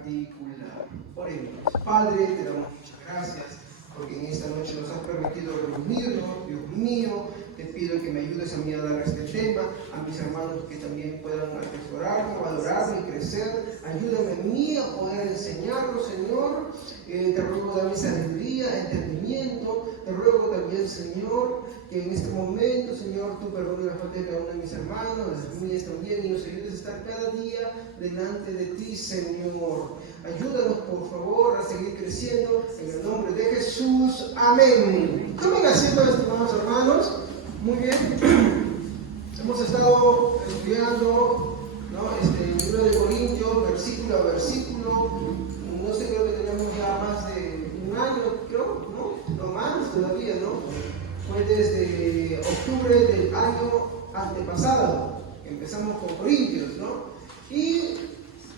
particular. Oremos. Padre, te damos muchas gracias porque en esta noche nos has permitido reunirnos. Dios mío, te pido que me ayudes a mí a dar este tema, a mis hermanos que también puedan atesorarlo, valorarlo y crecer. Ayúdame a mí a poder enseñarlo, Señor. Te ruego dame sabiduría, entendimiento. Te ruego también, Señor, que en este momento, Señor, tú perdones la falta de cada uno de mis hermanos, las mías también, y nos ayudes a estar cada día delante de ti, Señor. Ayúdanos, por favor, a seguir creciendo en el nombre de Jesús. Amén. Tomen asiento, estimados hermanos. Muy bien. Hemos estado estudiando, el libro de Corintios, versículo a versículo. No sé, creo que tenemos ya más de un año, creo, ¿no? No más todavía, ¿no? Fue desde octubre del año antepasado. Empezamos con Corintios, ¿no? Y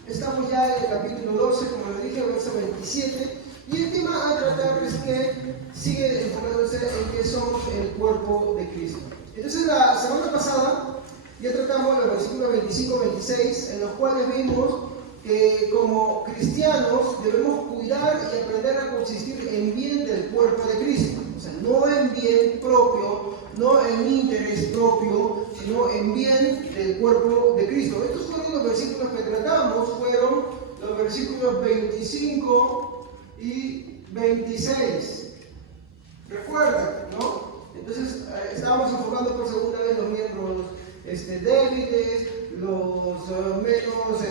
estamos ya en el capítulo 12, como le dije, verso 27. Y el tema a tratar es que sigue enfocándose en que somos el cuerpo de Cristo. Entonces, la semana pasada ya tratamos los versículos 25-26, en los cuales vimos que como cristianos debemos cuidar y aprender a consistir en bien del cuerpo de Cristo. O sea, no en bien propio, no en interés propio, sino en bien del cuerpo de Cristo. Estos fueron los versículos que tratamos, fueron los versículos 25 y 26. ¿Recuerdan, no? Entonces, estábamos enfocando por segunda vez los miembros débiles, los menos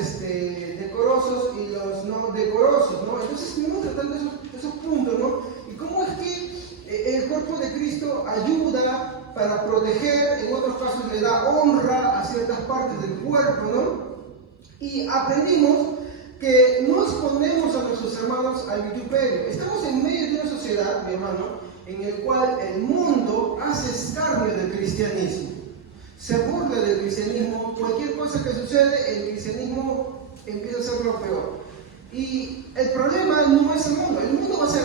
decorosos y los no decorosos, ¿no? Entonces estuvimos tratando esos puntos, ¿no? Y cómo es que el cuerpo de Cristo ayuda para proteger, en otros casos le da honra a ciertas partes del cuerpo, ¿no? Y aprendimos que no exponemos a nuestros hermanos al vituperio. Estamos en medio de una sociedad, mi hermano, en el cual el mundo hace escarnio del cristianismo. Se burla del cristianismo, cualquier cosa que sucede, el cristianismo empieza a ser lo peor. Y el problema no es el mundo hace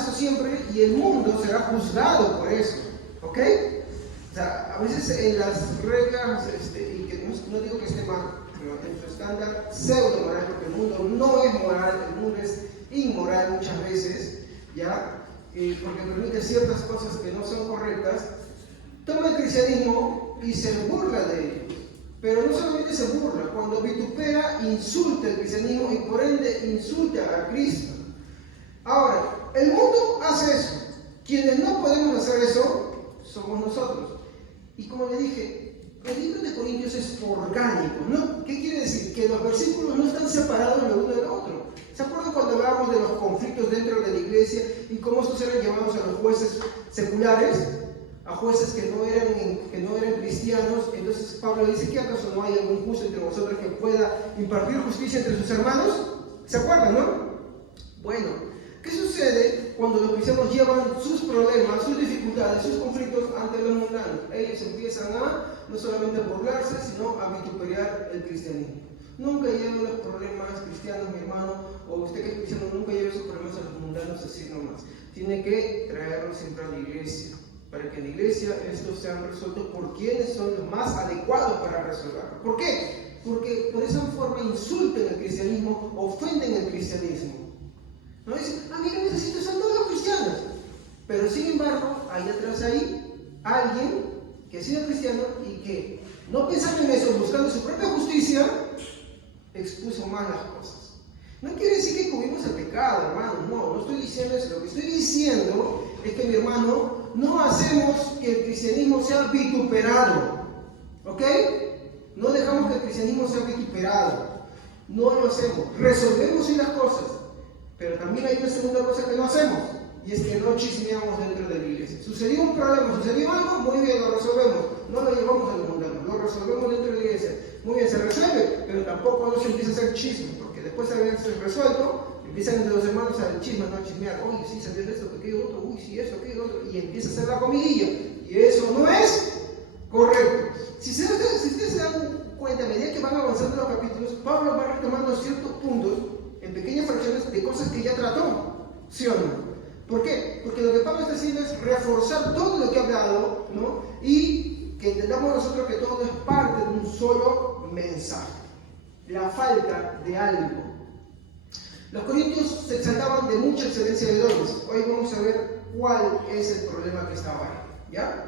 eso siempre y el mundo será juzgado por eso, ¿ok? O sea, a veces en las reglas, y que no digo que esté mal, pero en su estándar pseudo moral, porque el mundo no es moral, el mundo es inmoral muchas veces, ¿ya? Porque permite ciertas cosas que no son correctas, toma el cristianismo y se burla de ellos. Pero no solamente se burla, cuando vitupera, insulta el cristianismo y por ende insulta a Cristo. Ahora, el mundo hace eso. Quienes no podemos hacer eso, somos nosotros. Y como le dije, el libro de Corintios es orgánico, ¿no? ¿Qué quiere decir? Que los versículos no están separados el uno del otro. ¿Se acuerdan cuando hablábamos de los conflictos dentro de la iglesia y cómo estos eran llamados a los jueces seculares? A jueces que no eran cristianos. Entonces Pablo dice: ¿qué acaso no hay algún justo entre vosotros que pueda impartir justicia entre sus hermanos? ¿Se acuerdan, no? Bueno, ¿qué sucede cuando los cristianos llevan sus problemas, sus dificultades, sus conflictos ante los mundanos? Ellos empiezan a no solamente burlarse, sino a vituperiar el cristianismo. Nunca lleven los problemas cristianos, mi hermano, o usted que es cristiano, nunca lleve sus problemas a los mundanos así nomás. Tiene que traerlos siempre a la iglesia, para que en la iglesia estos sean resueltos por quienes son los más adecuados para resolverlo. ¿Por qué? Porque por esa forma insultan el cristianismo, ofenden el cristianismo. No dicen: mira, necesito, son todos los cristianos. Pero sin embargo, hay atrás ahí alguien que ha sido cristiano y que, no pensando en eso, buscando su propia justicia, expuso mal las cosas. No quiere decir que cubrimos el pecado, hermano. No estoy diciendo eso. Lo que estoy diciendo es que, mi hermano, no hacemos que el cristianismo sea vituperado, ¿ok? No dejamos que el cristianismo sea vituperado, no lo hacemos. Resolvemos sí las cosas, pero también hay una segunda cosa que no hacemos, y es que no chismeamos dentro de la iglesia. Sucedió un problema, sucedió algo, muy bien, lo resolvemos. No lo llevamos al mundano, lo resolvemos dentro de la iglesia. Muy bien, se resuelve, pero tampoco no se empieza a hacer chisme, porque después de haberse resuelto, empiezan entre los hermanos a chismear. Oye, sí, salió de esto, que aquello otro, uy, sí, eso, aquello otro, y empieza a hacer la comidilla. Y eso no es correcto. Si ustedes se dan cuenta, a medida que van avanzando los capítulos, Pablo va retomando ciertos puntos en pequeñas fracciones de cosas que ya trató, ¿sí o no? ¿Por qué? Porque lo que Pablo está haciendo es reforzar todo lo que ha hablado, ¿no? Y que entendamos nosotros que todo es parte de un solo mensaje. La falta de algo. Los corintios se exaltaban de mucha excelencia de dones. Hoy vamos a ver cuál es el problema que estaba ahí. ¿Ya?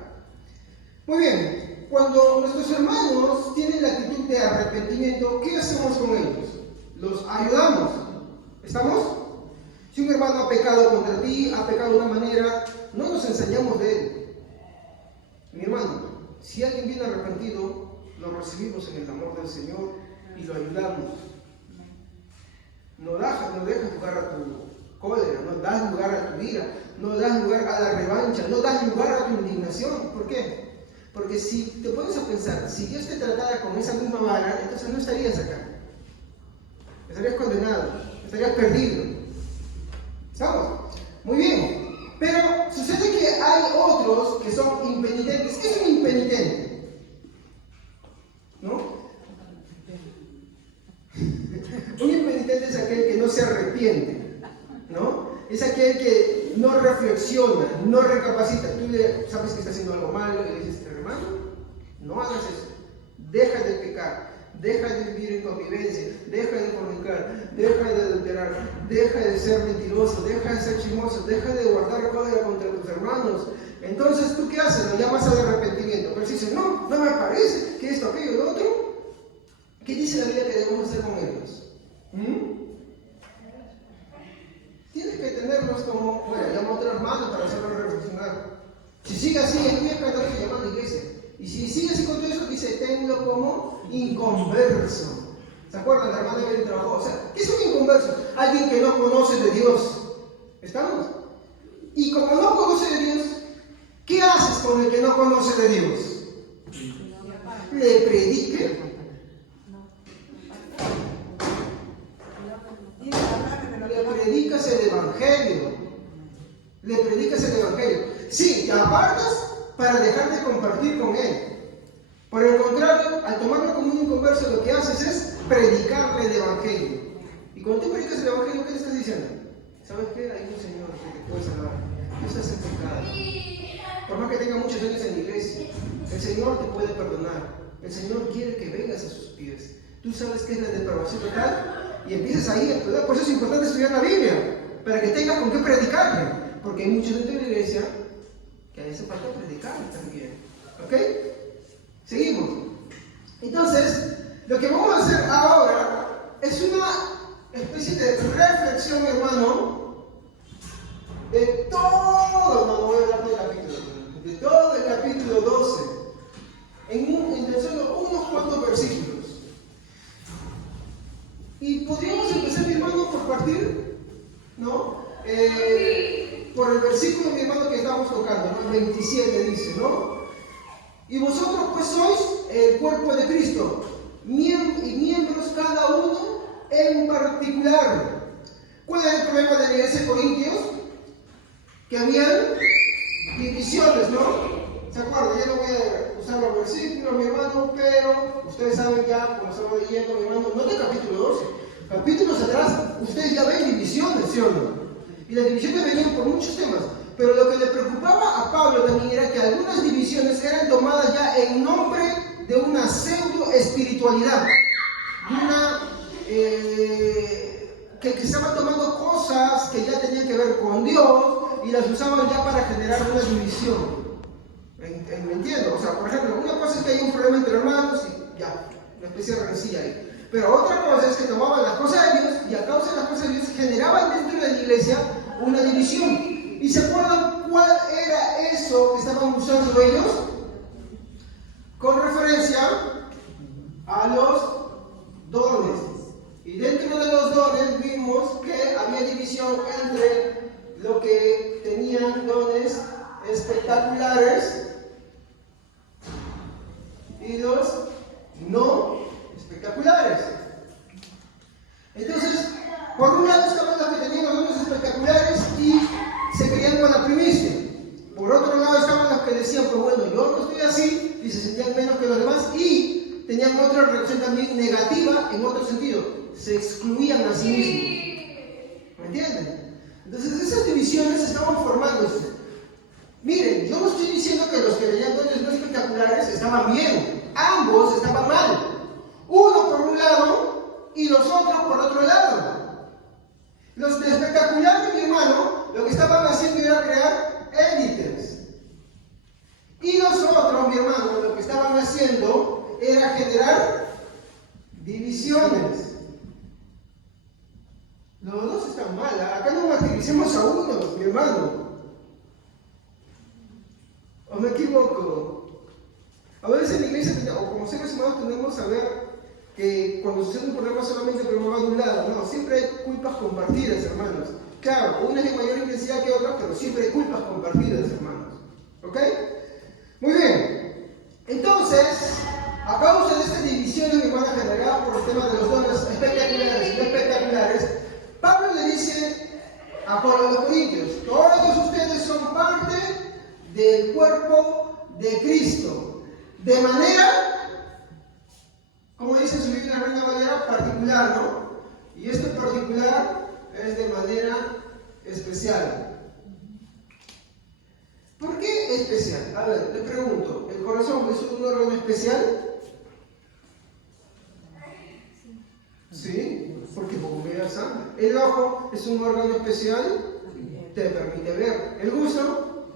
Muy bien. Cuando nuestros hermanos tienen la actitud de arrepentimiento, ¿qué hacemos con ellos? Los ayudamos. ¿Estamos? Si un hermano ha pecado contra ti, ha pecado de una manera, no nos enseñamos de él. Mi hermano, si alguien viene arrepentido, lo recibimos en el amor del Señor y lo ayudamos. No dejas lugar a tu cólera, no das lugar a tu ira, no das lugar a la revancha, no das lugar a tu indignación. ¿Por qué? Porque si te pones a pensar, si Dios te tratara con esa misma vara, entonces no estarías acá. Estarías condenado, estarías perdido. ¿Estamos? Muy bien. Pero sucede que hay otros que son impenitentes. ¿Qué es un impenitente? ¿No? Un impenitente es aquel que no se arrepiente, ¿no? Es aquel que no reflexiona, no recapacita. Tú sabes que está haciendo algo malo y le dices, hermano, no hagas eso. Deja de pecar, deja de vivir en convivencia, deja de fornicar, deja de adulterar, deja de ser mentiroso, deja de ser chismoso, deja de guardar cólera contra tus hermanos. Entonces, ¿tú qué haces? Lo llamas al arrepentimiento. Pero si dices, no me parece que esto, aquello, lo otro. ¿Qué dice la Biblia que debemos hacer con ellos? Tienes que tenerlos como, bueno, llama a otro hermano para hacerlos reflexionar. Si sigue así, es muy escandaloso llamar a la iglesia. Y si sigue así con todo eso, dice, tenlo como inconverso. ¿Se acuerdan? La hermana del trabajo. O sea, ¿qué es un inconverso? Alguien que no conoce de Dios. ¿Estamos? Y como no conoce de Dios, ¿qué haces con el que no conoce de Dios? Le predique. Le predicas el Evangelio. Le predicas el Evangelio. Sí, te apartas para dejar de compartir con él. Por el contrario, al tomarlo como un inconverso, lo que haces es predicarle el Evangelio. Y cuando tú predicas el Evangelio, ¿qué le estás diciendo? ¿Sabes qué? Hay un Señor que te puede salvar. No estás en pecado. Por más que tenga muchos años en la iglesia, el Señor te puede perdonar. El Señor quiere que vengas a sus pies. Tú sabes qué es la depravación total y empiezas ahí a estudiar. Por eso es importante estudiar la Biblia, para que tengas con qué predicarle. Porque hay mucha gente en la iglesia que a veces falta predicar también. ¿Ok? Seguimos. Entonces, lo que vamos a hacer ahora es una especie de reflexión, hermano, de todo, no voy a hablar del capítulo, de todo el capítulo 12, en solo unos cuantos versículos. Y podríamos empezar, mi hermano, por partir, ¿no? Por el versículo, mi hermano, que estamos tocando, ¿no? El 27 dice, ¿no? Y vosotros pues sois el cuerpo de Cristo, y miembros cada uno en particular. ¿Cuál es el problema de la iglesia de Corintios? Que habían divisiones, ¿no? ¿Se acuerdan? Ya no voy a usar los versículos, mi hermano, pero ustedes saben ya, como estamos leyendo, mi hermano, no del capítulo 12, capítulos atrás, ustedes ya ven divisiones, ¿sí o no? Y las divisiones venían por muchos temas. Pero lo que le preocupaba a Pablo también era que algunas divisiones eran tomadas ya en nombre de una pseudo espiritualidad, que estaban tomando cosas que ya tenían que ver con Dios y las usaban ya para generar una división. ¿Me entiendo? O sea, por ejemplo, una cosa es que hay un problema entre hermanos y ya, una especie de rencilla ahí. Pero otra cosa es que tomaban las cosas de Dios y a causa de las cosas de Dios generaban dentro de la iglesia una división. ¿Y se acuerdan cuál era eso que estaban usando ellos? Con referencia a los dones. Y dentro de los dones vimos que había división entre lo que tenían dones espectaculares y los no espectaculares. Entonces, por un lado estaban los que tenían los dones espectaculares y se querían con la primicia. Por otro lado estaban los que decían, pues bueno, yo no estoy así, y se sentían menos que los demás, y tenían otra reacción también negativa en otro sentido, se excluían a sí mismos. ¿Me entienden? Entonces esas divisiones estaban formándose. Miren, yo no estoy diciendo que los que tenían dones no espectaculares estaban bien, ambos estaban mal. Uno por un lado y los otros por otro lado. Los de espectaculares, mi hermano, lo que estaban haciendo era crear élites. Y los otros, mi hermano, lo que estaban haciendo era generar divisiones. Los dos están mal. Acá no martiricemos a uno, mi hermano. ¿O me equivoco? A veces en la iglesia, o como seres humanos, tenemos que saber que cuando sucede un problema solamente el problema va de un lado. No, siempre hay culpas compartidas, hermanos. Claro, una es de mayor intensidad que otra, pero siempre hay culpas compartidas, hermanos. ¿Ok? Muy bien. Entonces, a causa de estas divisiones, mi hermana, generadas por el tema de los dones espectaculares y no espectaculares, Pablo le dice a los Corintios: todos ustedes son parte del cuerpo de Cristo. De manera, como dice su Biblia Reina Valera, particular, ¿no? Y este particular es de manera especial. ¿Por qué especial? A ver, le pregunto, ¿el corazón es un órgano especial? ¿Sí? Porque bombea sangre. ¿El ojo es un órgano especial? Te permite ver. ¿El gusto?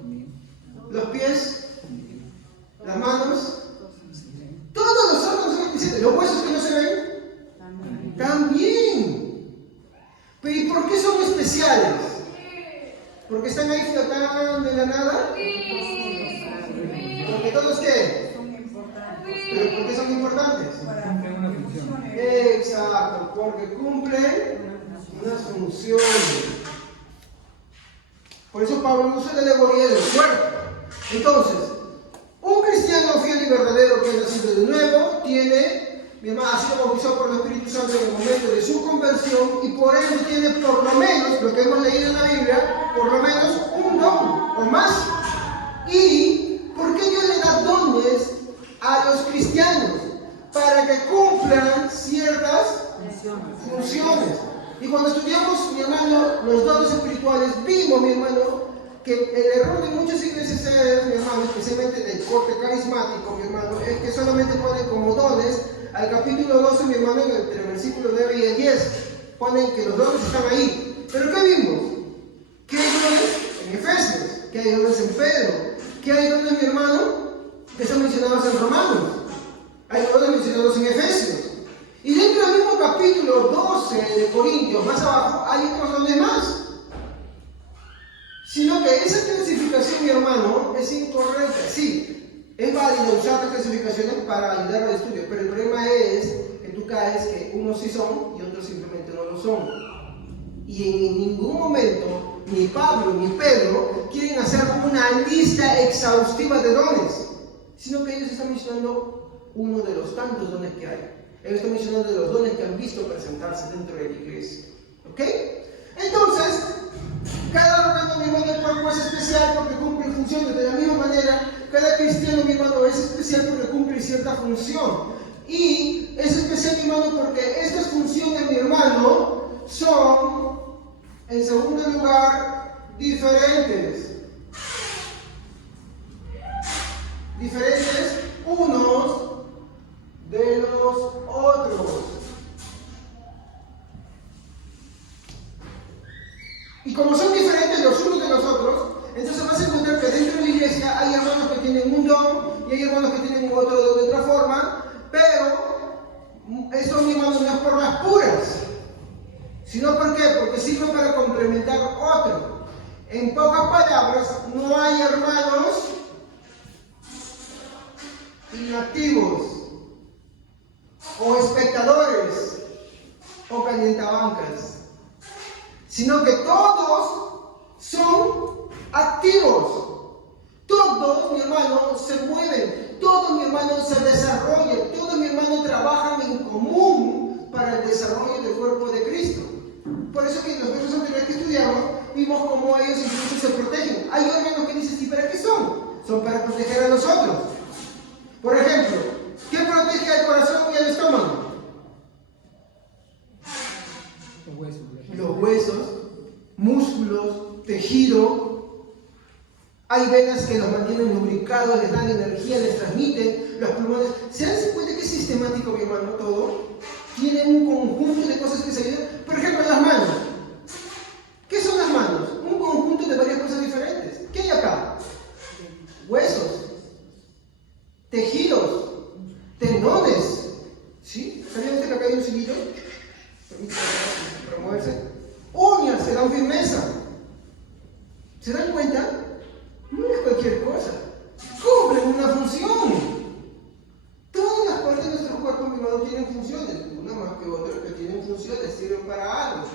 ¿Los pies? ¿Las manos? Todos los órganos son especiales. ¿Los huesos que no se ven? También. ¿Pero y por qué son especiales? ¿Porque están ahí flotando en la nada? ¿Porque todos qué? ¿Pero por qué son importantes? Cumplen una función. Exacto, porque cumplen unas funciones. Por eso Pablo usa la alegoría del cuerpo. Entonces, un cristiano fiel y verdadero que ha nacido de nuevo tiene, mi hermano, ha sido bautizado por el Espíritu Santo en el momento de su conversión y por eso tiene por lo menos, lo que hemos leído en la Biblia, por lo menos un don o más. ¿Y por qué Dios le da dones a los cristianos? Para que cumplan ciertas funciones. Y cuando estudiamos, mi hermano, los dones espirituales, vimos, mi hermano, que el error de muchas iglesias es, mi hermano, especialmente del corte carismático, mi hermano, es que solamente ponen como dones al capítulo 12, mi hermano, entre el versículo 9 y el 10. Ponen que los dones están ahí. ¿Pero qué vimos? ¿Qué hay dones en Efesios? ¿Qué hay dones en Pedro? ¿Qué hay dones, mi hermano, que están mencionados en Romanos? Hay dones mencionados en Efesios. Y dentro del mismo capítulo 12 de Corintios, más abajo, hay otros dones más. Sino que esa clasificación, mi hermano, es incorrecta. Sí, es válido usar las clasificaciones para ayudar al estudio, pero el problema es que tú caes que unos sí son y otros simplemente no lo son. Y en ningún momento, ni Pablo ni Pedro quieren hacer una lista exhaustiva de dones, sino que ellos están mencionando uno de los tantos dones que hay. Ellos están mencionando de los dones que han visto presentarse dentro de la iglesia. ¿Ok? Entonces, cada órgano, mi hermano, del cuerpo es especial porque cumple funciones. De la misma manera, cada cristiano, mi hermano, es especial porque cumple cierta función. Y es especial, mi hermano, porque estas funciones, mi hermano, son, en segundo lugar, diferentes. Diferentes unos de los otros. Y como son diferentes los unos de los otros, entonces vas a encontrar que dentro de la iglesia hay hermanos que tienen un don y hay hermanos que tienen otro don de otra forma, pero esto, mi hermano, no es por las puras, sino ¿por qué? Porque sirve para complementar otro. En pocas palabras, no hay hermanos inactivos o espectadores o calientabancas, sino que todos son activos. Todos, mi hermano, se mueven, todos, mi hermano, se desarrollan, todos, mi hermano, trabajan en común para el desarrollo del cuerpo de Cristo. Por eso que en los versos anteriores que estudiamos, vimos cómo ellos incluso se protegen. Hay órganos que dicen, ¿y para qué son? Son para proteger a nosotros. Por ejemplo, ¿qué protege al corazón y al estómago? Los huesos, músculos, tejido. Hay venas que los mantienen lubricados, les dan energía, les transmiten, los pulmones. ¿Se dan cuenta que es sistemático, mi hermano, todo? Tiene un conjunto de cosas que se ayudan. Por ejemplo, las manos. moverse. Uñas se dan firmeza. ¿Se dan cuenta? No es cualquier cosa. Cumplen una función. Todas las partes de nuestro cuerpo, mi hermano, tienen funciones. Una más que otra, que tienen funciones, sirven para algo.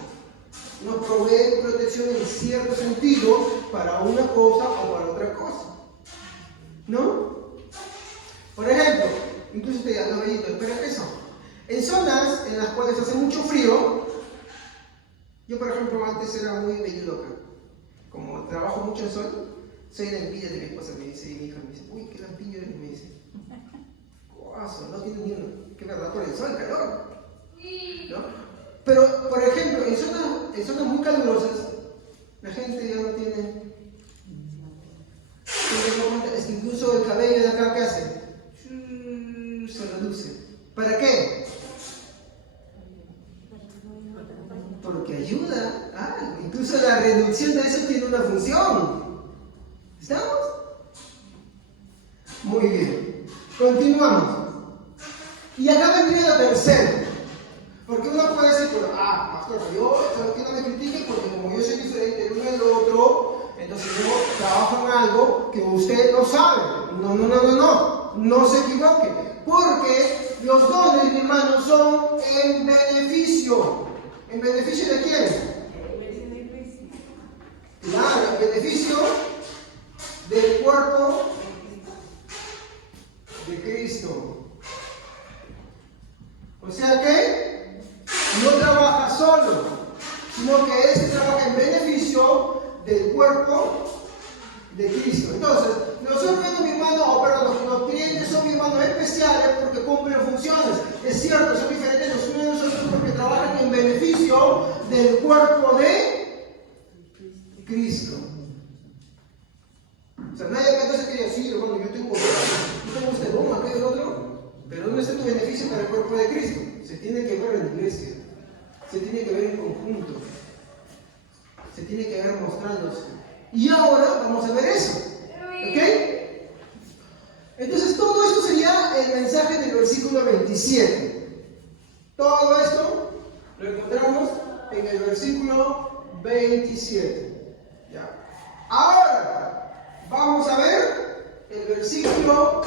Nos proveen protección en cierto sentido para una cosa o para otra cosa. ¿No? Por ejemplo, incluso usted ya lo veía, pero ¿qué son? En zonas en las cuales hace mucho frío, yo por ejemplo antes era muy velludo acá. Como trabajo mucho en sol, soy la envidia de mi esposa, me dice, y mi hija me dice, uy, qué lampiño eres, me dice. Guaso, no tiene ni uno. ¿Qué verdad? Por el sol, el calor. ¿No? Pero, por ejemplo, en zonas muy calurosas, la gente ya no tiene. Es que incluso el cabello de acá, ¿qué hace? Se reduce. ¿Para qué? Porque ayuda. Incluso la reducción de eso tiene una función. ¿Estamos? Muy bien. Continuamos. Y acá vendría la tercera. Porque uno puede decir, pero, pastor, yo solo que no me critique porque como yo soy diferente el uno del otro, entonces yo trabajo en algo que usted no sabe. No se equivoque. Porque los dones, mi hermano, son en beneficio. ¿En beneficio de quién? Claro, en beneficio del cuerpo de Cristo. O sea que no trabaja solo, sino que él se trabaja en beneficio del cuerpo de Cristo. Entonces, nosotros, mi hermano, los creyentes son, mi hermano, especiales porque cumplen funciones. Es cierto, son diferentes los unos de nosotros porque trabajan en beneficio del cuerpo de Cristo. O sea, nadie entonces quiere decir, hermano, yo tengo este don, aquel otro. Pero ¿dónde está tu beneficio para el cuerpo de Cristo? Se tiene que ver en la iglesia, se tiene que ver en conjunto, se tiene que ver mostrándose. Y ahora vamos a ver eso. ¿Ok? Entonces todo esto sería el mensaje del versículo 27. Todo esto lo encontramos en el versículo 27. ¿Ya? Ahora vamos a ver el versículo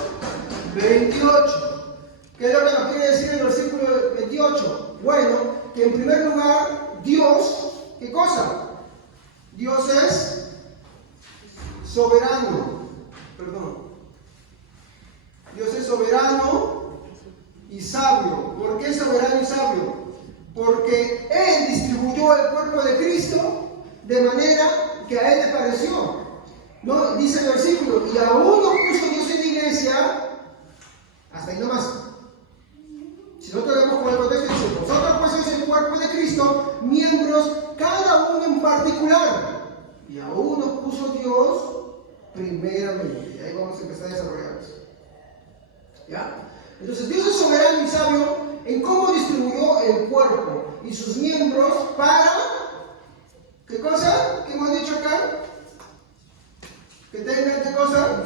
28. ¿Qué es lo que nos quiere decir el versículo 28? Bueno, que en primer lugar, Dios, ¿qué cosa? Dios es soberano. Dios es soberano y sabio. ¿Por qué soberano y sabio? Porque Él distribuyó el cuerpo de Cristo de manera que a Él le pareció. ¿No? Dice el versículo, y aún no puso Dios en la iglesia, hasta ahí nomás. Si nosotros vemos con el contexto, dice, nosotros pues sois el cuerpo de Cristo, miembros, cada uno en particular. Y aún nos puso Dios primeramente. Y ahí vamos a empezar a desarrollar eso. ¿Ya? Entonces Dios es soberano y sabio en cómo distribuyó el cuerpo y sus miembros para, ¿qué cosa? ¿Qué hemos dicho acá? Que tengan, ¿qué cosa?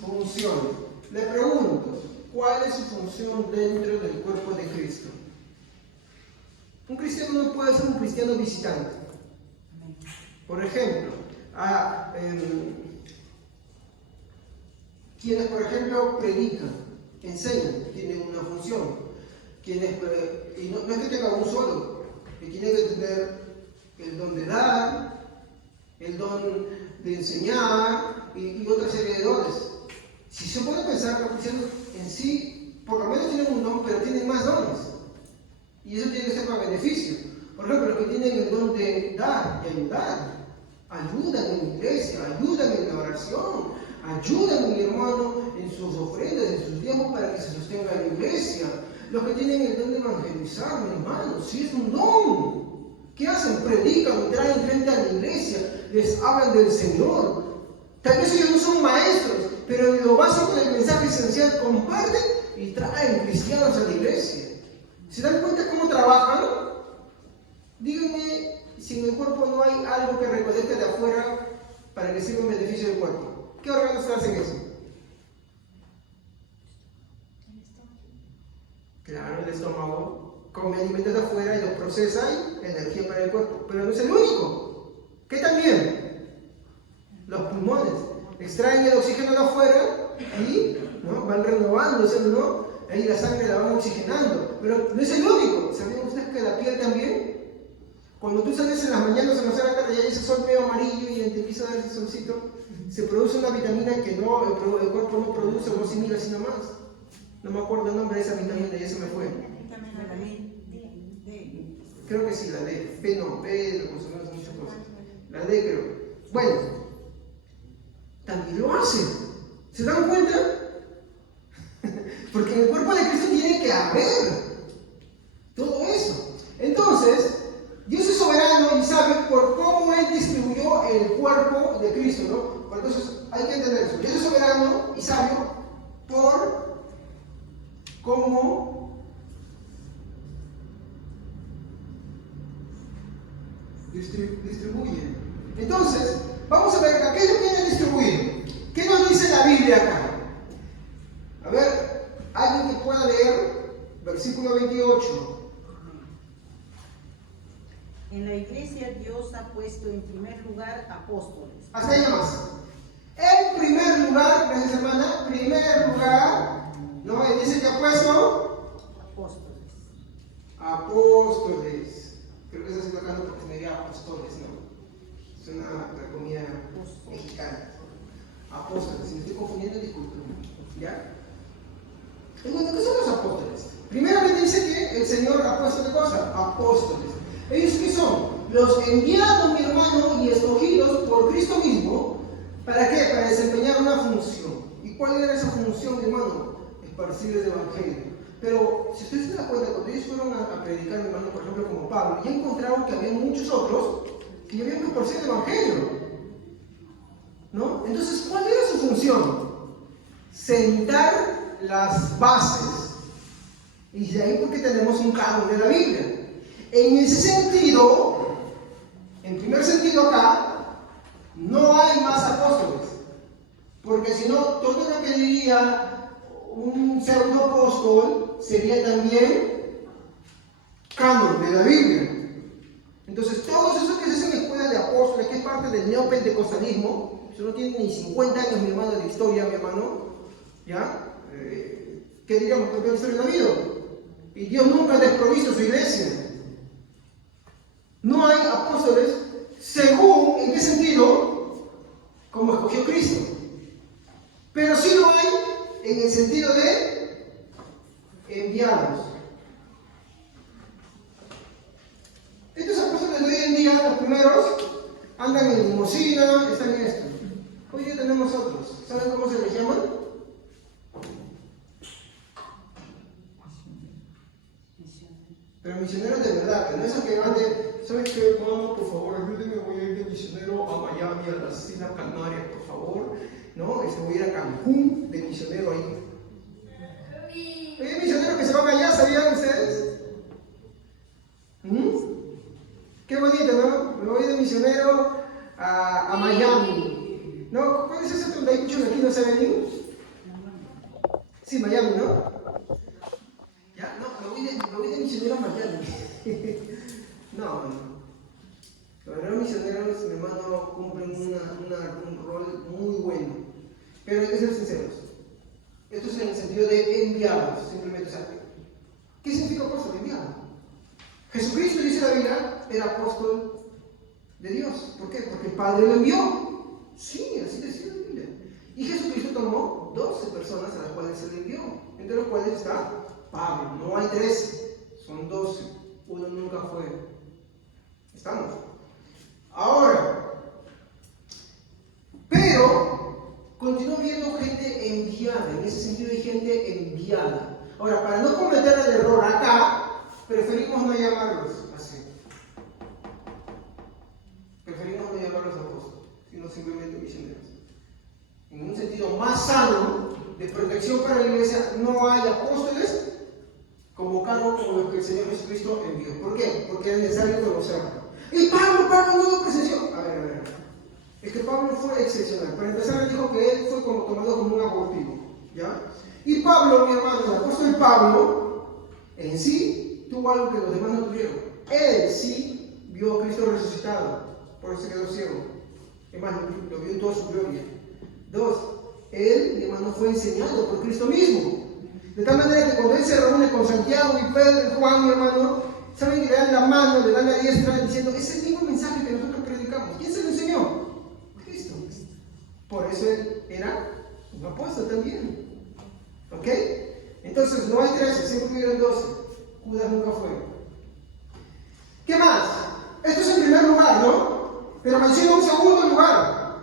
Funciones. Le pregunto, ¿cuál es su función dentro del cuerpo de Cristo? Un cristiano no puede ser un cristiano visitante. Por ejemplo, quienes, por ejemplo, predican, enseñan, tienen una función. Quienes, y no es que tenga un solo, que tiene que tener el don de dar, el don de enseñar y otra serie de dones. Si se puede pensar, los cristianos en sí, por lo menos tienen un don, pero tienen más dones. Y eso tiene que ser para beneficio. Por ejemplo, los que tienen el don de dar y ayudar, ayudan en la iglesia, ayudan en la oración, ayudan, mi hermano, en sus ofrendas, en sus diezmos para que se sostenga la iglesia. Los que tienen el don de evangelizar, mi hermano, sí es un don. ¿Qué hacen? Predican y traen gente a la iglesia, les hablan del Señor. Tal vez ellos no son maestros, pero en lo básico del mensaje esencial comparten y traen cristianos a la iglesia. ¿Se dan cuenta cómo trabajan? Díganme si en el cuerpo no hay algo que recolecte de afuera para que sirva en beneficio del cuerpo. ¿Qué órganos hacen eso? Claro, el estómago. come alimentos de afuera y los procesa y energía para el cuerpo. Pero no es el único. ¿Qué también? Los pulmones extraen el oxígeno de afuera y, ¿no?, van renovándose, ¿no? Ahí la sangre la van oxigenando. Pero no es el único. ¿Sabían ustedes que la piel también? Cuando tú sales en las mañanas, en la tarde, y hay ese sol medio amarillo y te empieza a dar ese solcito, se produce una vitamina que el cuerpo no produce o no asimila sino más. No me acuerdo el nombre de esa vitamina, ya se me fue. Creo que sí, la D. P no, P lo consumimos muchas cosas. La D creo. Bueno, también lo hace. ¿Se dan cuenta? Porque en el cuerpo de Cristo tiene que haber todo eso. Entonces, Dios es soberano y sabe por cómo Él distribuyó el cuerpo de Cristo, ¿no? Entonces, hay que entender eso. Dios es soberano y sabio por cómo distribuye. Entonces, vamos a ver aquello que viene distribuido. ¿Qué nos dice la Biblia acá? A ver, alguien que pueda leer versículo 28. En la iglesia Dios ha puesto en primer lugar apóstoles. Hasta ahí nomás. En primer lugar, gracias hermana, primer lugar, ¿no? Él dice que ha puesto Apóstoles. apóstoles. Creo que está tocando porque me diría apóstoles, ¿no? Es una comida mexicana. Apóstoles, si me estoy confundiendo, disculpen. ¿Ya? Y bueno, ¿qué son los apóstoles? Primeramente dice que el Señor ha puesto ¿qué cosa? Apóstoles. ¿Ellos qué son? Los enviados, mi hermano, y escogidos por Cristo mismo. ¿Para qué? Para desempeñar una función. ¿Y cuál era esa función, mi hermano? Esparcir el Evangelio. Pero, si ustedes se dan cuenta, cuando ellos fueron a predicar, mi hermano, por ejemplo, como Pablo, ya encontraron que había muchos otros que ya habían esparcido el Evangelio. ¿No? Entonces, ¿cuál era su función? Sentar las bases. Y de ahí porque tenemos un canon de la Biblia. En ese sentido, en primer sentido acá, no hay más apóstoles. Porque si no, todo lo que diría un pseudo apóstol sería también canon de la Biblia. Entonces, todos esos que se hacen escuelas de apóstoles, que es parte del neopentecostalismo, eso no tiene ni 50 años, mi hermano, de historia, mi hermano, ¿ya? ¿Qué diríamos? ¿Qué historia no ha habido? Y Dios nunca ha desprovisto su iglesia. No hay apóstoles según, ¿en qué sentido? Como escogió Cristo. Pero sí lo hay en el sentido de enviados. Estos apóstoles de hoy en día, los primeros, andan en limosina, están en esto. Hoy día tenemos otros. ¿Saben cómo se les llaman? Pero misioneros de verdad, que no esos que van de, ¿sabes qué, hermano? Por favor, ayúdenme, voy a ir de misionero a Miami, a las Islas Canarias, por favor. ¿No? Voy a ir a Cancún de misionero ahí. Hay misioneros que se van allá, ¿sabían ustedes? Qué bonito, ¿no? Me voy de misionero a Miami. ¿No? ¿Cuál es ese donde hay muchos latinos se ven? Sí, Miami, ¿no? ¿Ya? No, me voy de misionero a Miami. No. Los verdaderos misioneros, mi hermano, cumplen un rol muy bueno. Pero hay que ser sinceros. Esto es en el sentido de enviados, simplemente. O sea, ¿qué significa apóstol? Enviado. Jesucristo, dice la Biblia, era apóstol de Dios. ¿Por qué? Porque el Padre lo envió. Sí, así decía la Biblia. Y Jesucristo tomó 12 personas a las cuales se le envió, entre los cuales está Pablo. No hay 13, son 12. Uno nunca fue. ¿Estamos? Ahora, pero continúa viendo gente enviada. En ese sentido hay gente enviada. Ahora, para no cometer el error acá, preferimos no llamarlos así. Preferimos no llamarlos apóstoles, sino simplemente misioneros. En un sentido más sano de protección para la iglesia, no hay apóstoles convocados como los que el Señor Jesucristo envió. ¿Por qué? Porque es necesario conocerlo. Y Pablo no lo presenció. A ver. Es que Pablo fue excepcional. Para empezar, él dijo que él fue tomado como un abortivo. ¿Ya? Y Pablo, mi hermano, el apóstol Pablo, en sí, tuvo algo que los demás no tuvieron. Él sí vio a Cristo resucitado, por eso se quedó ciego. Además, lo vio en toda su gloria. 2, él, mi hermano, fue enseñado por Cristo mismo. De tal manera que cuando él se reúne con Santiago y Pedro y Juan, mi hermano, saben que le dan la mano, le dan la diestra, diciendo, es el mismo mensaje que nosotros predicamos. ¿Quién se lo enseñó? Cristo. Por eso él era un apóstol también. ¿Ok? Entonces no hay 13, siempre hubieron 12. Judas nunca fue. ¿Qué más? Esto es en primer lugar, ¿no? Pero menciona un segundo lugar.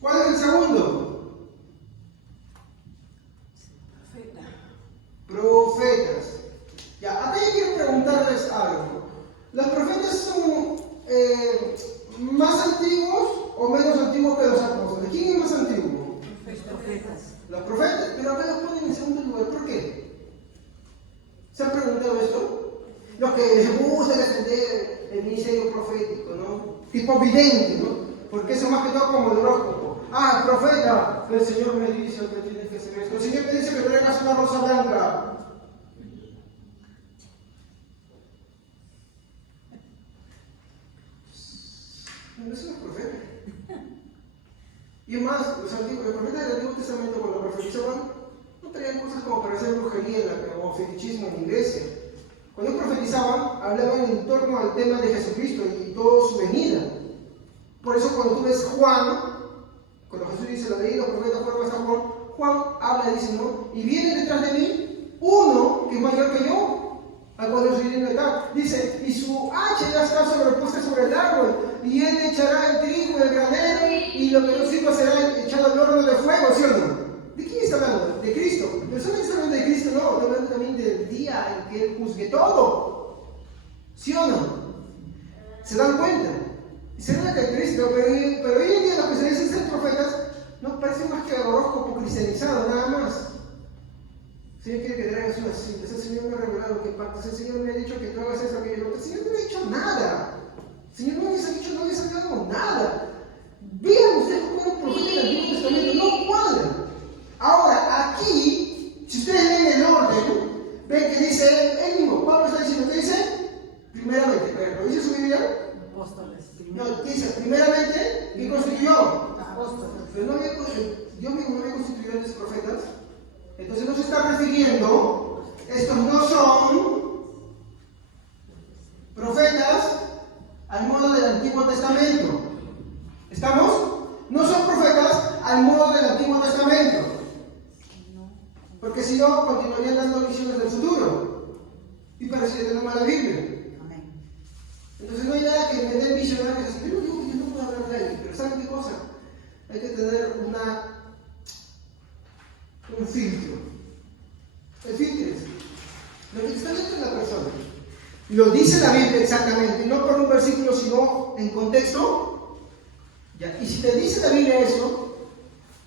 ¿Cuál es el segundo? Profetas. Ya, acá yo quiero preguntarles algo. ¿Los profetas son más antiguos o menos antiguos que los apóstoles? ¿Quién es más antiguo? Los profetas. Los profetas, pero acá los ponen en segundo lugar. ¿Por qué? ¿Se han preguntado esto? Los que les gusta defender el ministerio profético, ¿no? Tipo vidente, ¿no? Porque eso más que todo como el horóscopo. Ah, profeta, el Señor me dice que tienes que hacer esto. El Señor te dice que traigas una rosa blanca. No es un profeta. Y más, los profetas del Antiguo Testamento cuando profetizaban, no traían cosas como para hacer brujería o fetichismo en la iglesia. Cuando profetizaban, hablaban en torno al tema de Jesucristo y toda su venida. Por eso cuando tú ves Juan, cuando Jesús dice la ley de los profetas fueron hasta Juan, Juan habla y dice, ¿no? Y viene detrás de mí uno que es mayor que yo, al cual yo soy digno de estar. Dice, y su hacha ya está sobrepuesta sobre el árbol, y él echará el trigo y el granero, y lo que no sirva será echado al horno de fuego, ¿sí o no? ¿De quién está hablando? De Cristo. Pero solamente está hablando de Cristo, no, está hablando también del día en que él juzgue todo. ¿Sí o no? ¿Se dan cuenta? Será que Cristo, pero hoy en día los que se dicen ser profetas no parecen más que horóscopo cristianizado, nada más. El Señor quiere que traigas unas cintas. El Señor me ha revelado que pactos. El Señor me ha dicho que tú hagas eso, aquello. El Señor no me ha dicho nada. El Señor no les ha dicho, no les ha dado nada. Vean ustedes cómo un profeta del Antiguo Testamento no cuadra. Ahora, aquí, si ustedes leen el orden, ven que dice él mismo. Pablo está diciendo, ¿qué dice? Primeramente, ¿lo dice su Biblia? Apóstoles. No, dice, primeramente, ¿quién constituyó? Apóstoles. Pero no había, Dios mismo no había constituido a los profetas. Entonces no se está refiriendo, estos no son profetas al modo del Antiguo Testamento. ¿Estamos? No son profetas al modo del Antiguo Testamento. Porque si no, continuarían dando visiones del futuro. Y parecería tener mala Biblia. Entonces no hay nada que me den visionarios así. Yo digo que yo no puedo hablar de ahí, pero ¿saben qué cosa? Hay que tener un filtro. El filtro es lo que está dentro de la persona. Lo dice la Biblia exactamente, no por un versículo, sino en contexto. Ya. Y si te dice la Biblia eso,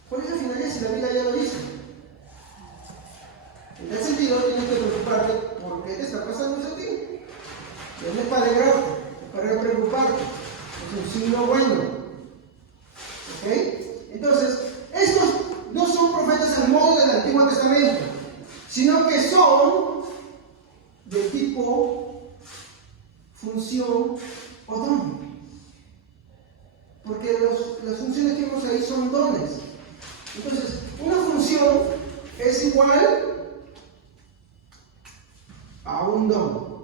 ¿cuál es la finalidad si la Biblia ya lo dice? En ese sentido, tienes que preocuparte por qué te está pasando eso a ti. No es para alegrarte, es para preocuparte. Es un signo bueno. ¿Ok? Entonces, estos no son profetas al modo del Antiguo Testamento, sino que son de tipo, función o don. Porque las funciones que vemos ahí son dones. Entonces, una función es igual a un don.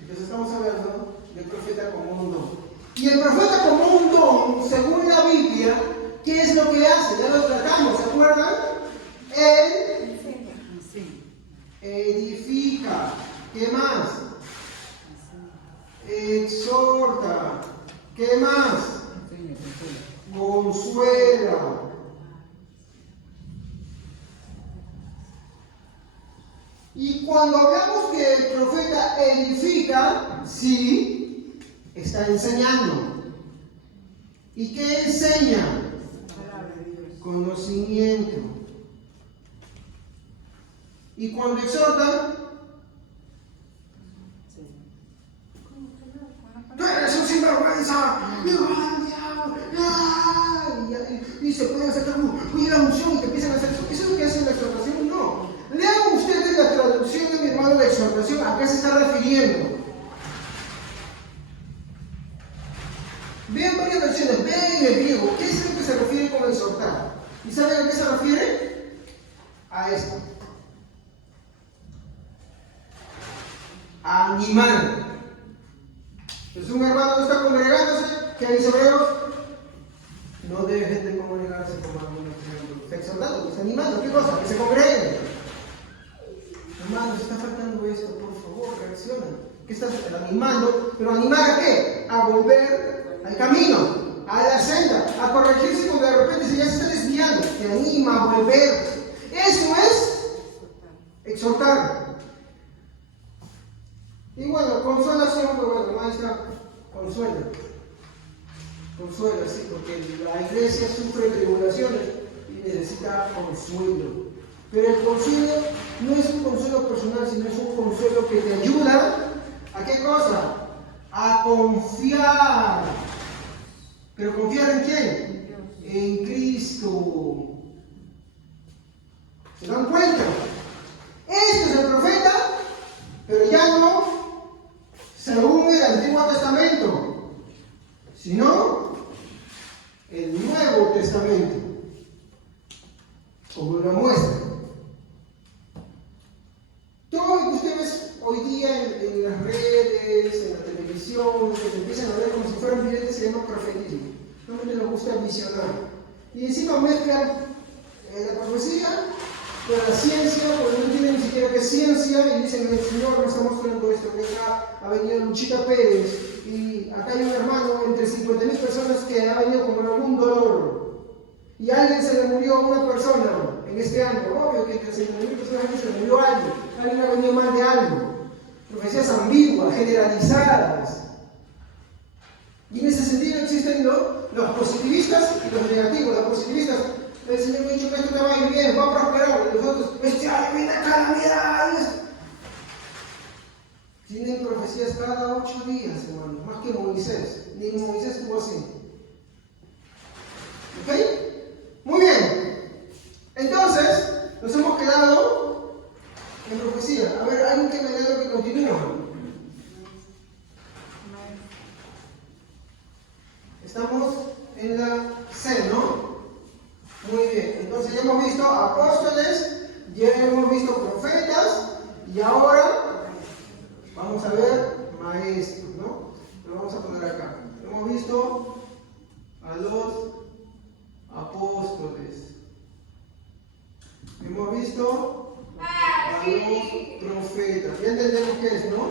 Entonces estamos hablando del profeta como un don. Y el profeta como un don, según la Biblia, ¿qué es lo que hace? Ya lo tratamos, ¿se acuerdan? Él edifica. ¿Qué más? Exhorta. ¿Qué más? Consuela. Y cuando hablamos que el profeta edifica, sí, está enseñando. ¿Y qué enseña? Conocimiento. Y cuando exhorta, ¡tú eres un sinvergüenza! Y se pueden hacer la unción y que empiezan a hacer eso. ¿Eso es lo que hace la exhortación? No. Lean ustedes la traducción de mi hermano varias versiones. Vean en el griego, ¿qué es lo que se refiere con exhortar? ¿Y saben a qué se refiere? A esto. A animar. Entonces un hermano no está congregándose, ¿qué dice Hebreos? No dejen de congregarse como algunos ejemplos. Está exhortando, está animando. ¿Qué cosa? Que se congreguen. Hermanos, está faltando esto, por favor, reaccionen. ¿Qué estás animando? ¿Pero animar a qué? A volver al camino, a la senda, a corregirse cuando de repente ya se está desviando. Te anima a volver. Eso es exhortar. Y bueno, consolación, pues bueno, maestra, consuela. Consuela, sí, porque la iglesia sufre tribulaciones y necesita consuelo. Pero el consuelo no es un consuelo personal, sino es un consuelo que te ayuda. ¿A qué cosa? A confiar. ¿Pero confiar en quién? En Cristo. ¿Se dan cuenta? Este es el profeta, pero ya no según el Antiguo Testamento, sino el Nuevo Testamento, como una muestra. Todo lo que ustedes hoy día en las redes, en la televisión, que se empiezan a ver como si fueran videntes, se llama profetismo. Normalmente nos gusta visionar. Y encima mezclan la profecía con la ciencia, porque no tienen ni siquiera que es ciencia, y dicen, el Señor me está mostrando esto, que acá ha venido Luchita Pérez, y acá hay un hermano entre 50.000 personas que ha venido con algún dolor. Y a alguien se le murió a una persona en este año, obvio que entre 50.000 personas se le murió alguien ha venido mal de algo. Profecías ambiguas, generalizadas. Y en ese sentido existen los positivistas y los negativos. Los positivistas, el Señor me ha dicho que esto te va a ir bien, va a prosperar. Y los otros, este año viene calamidades. Tienen profecías cada 8 días, hermanos, más que Moisés. Ni Moisés estuvo así. ¿Ok? Muy bien. Entonces, nos hemos quedado en profecía. A ver, alguien que me dé lo que continúa. Estamos en la C, ¿no? Muy bien. Entonces ya hemos visto apóstoles, ya hemos visto profetas y ahora vamos a ver maestros, ¿no? Lo vamos a poner acá. Hemos visto a los apóstoles. Hemos visto a los profetas. Ya entendemos qué es, ¿no?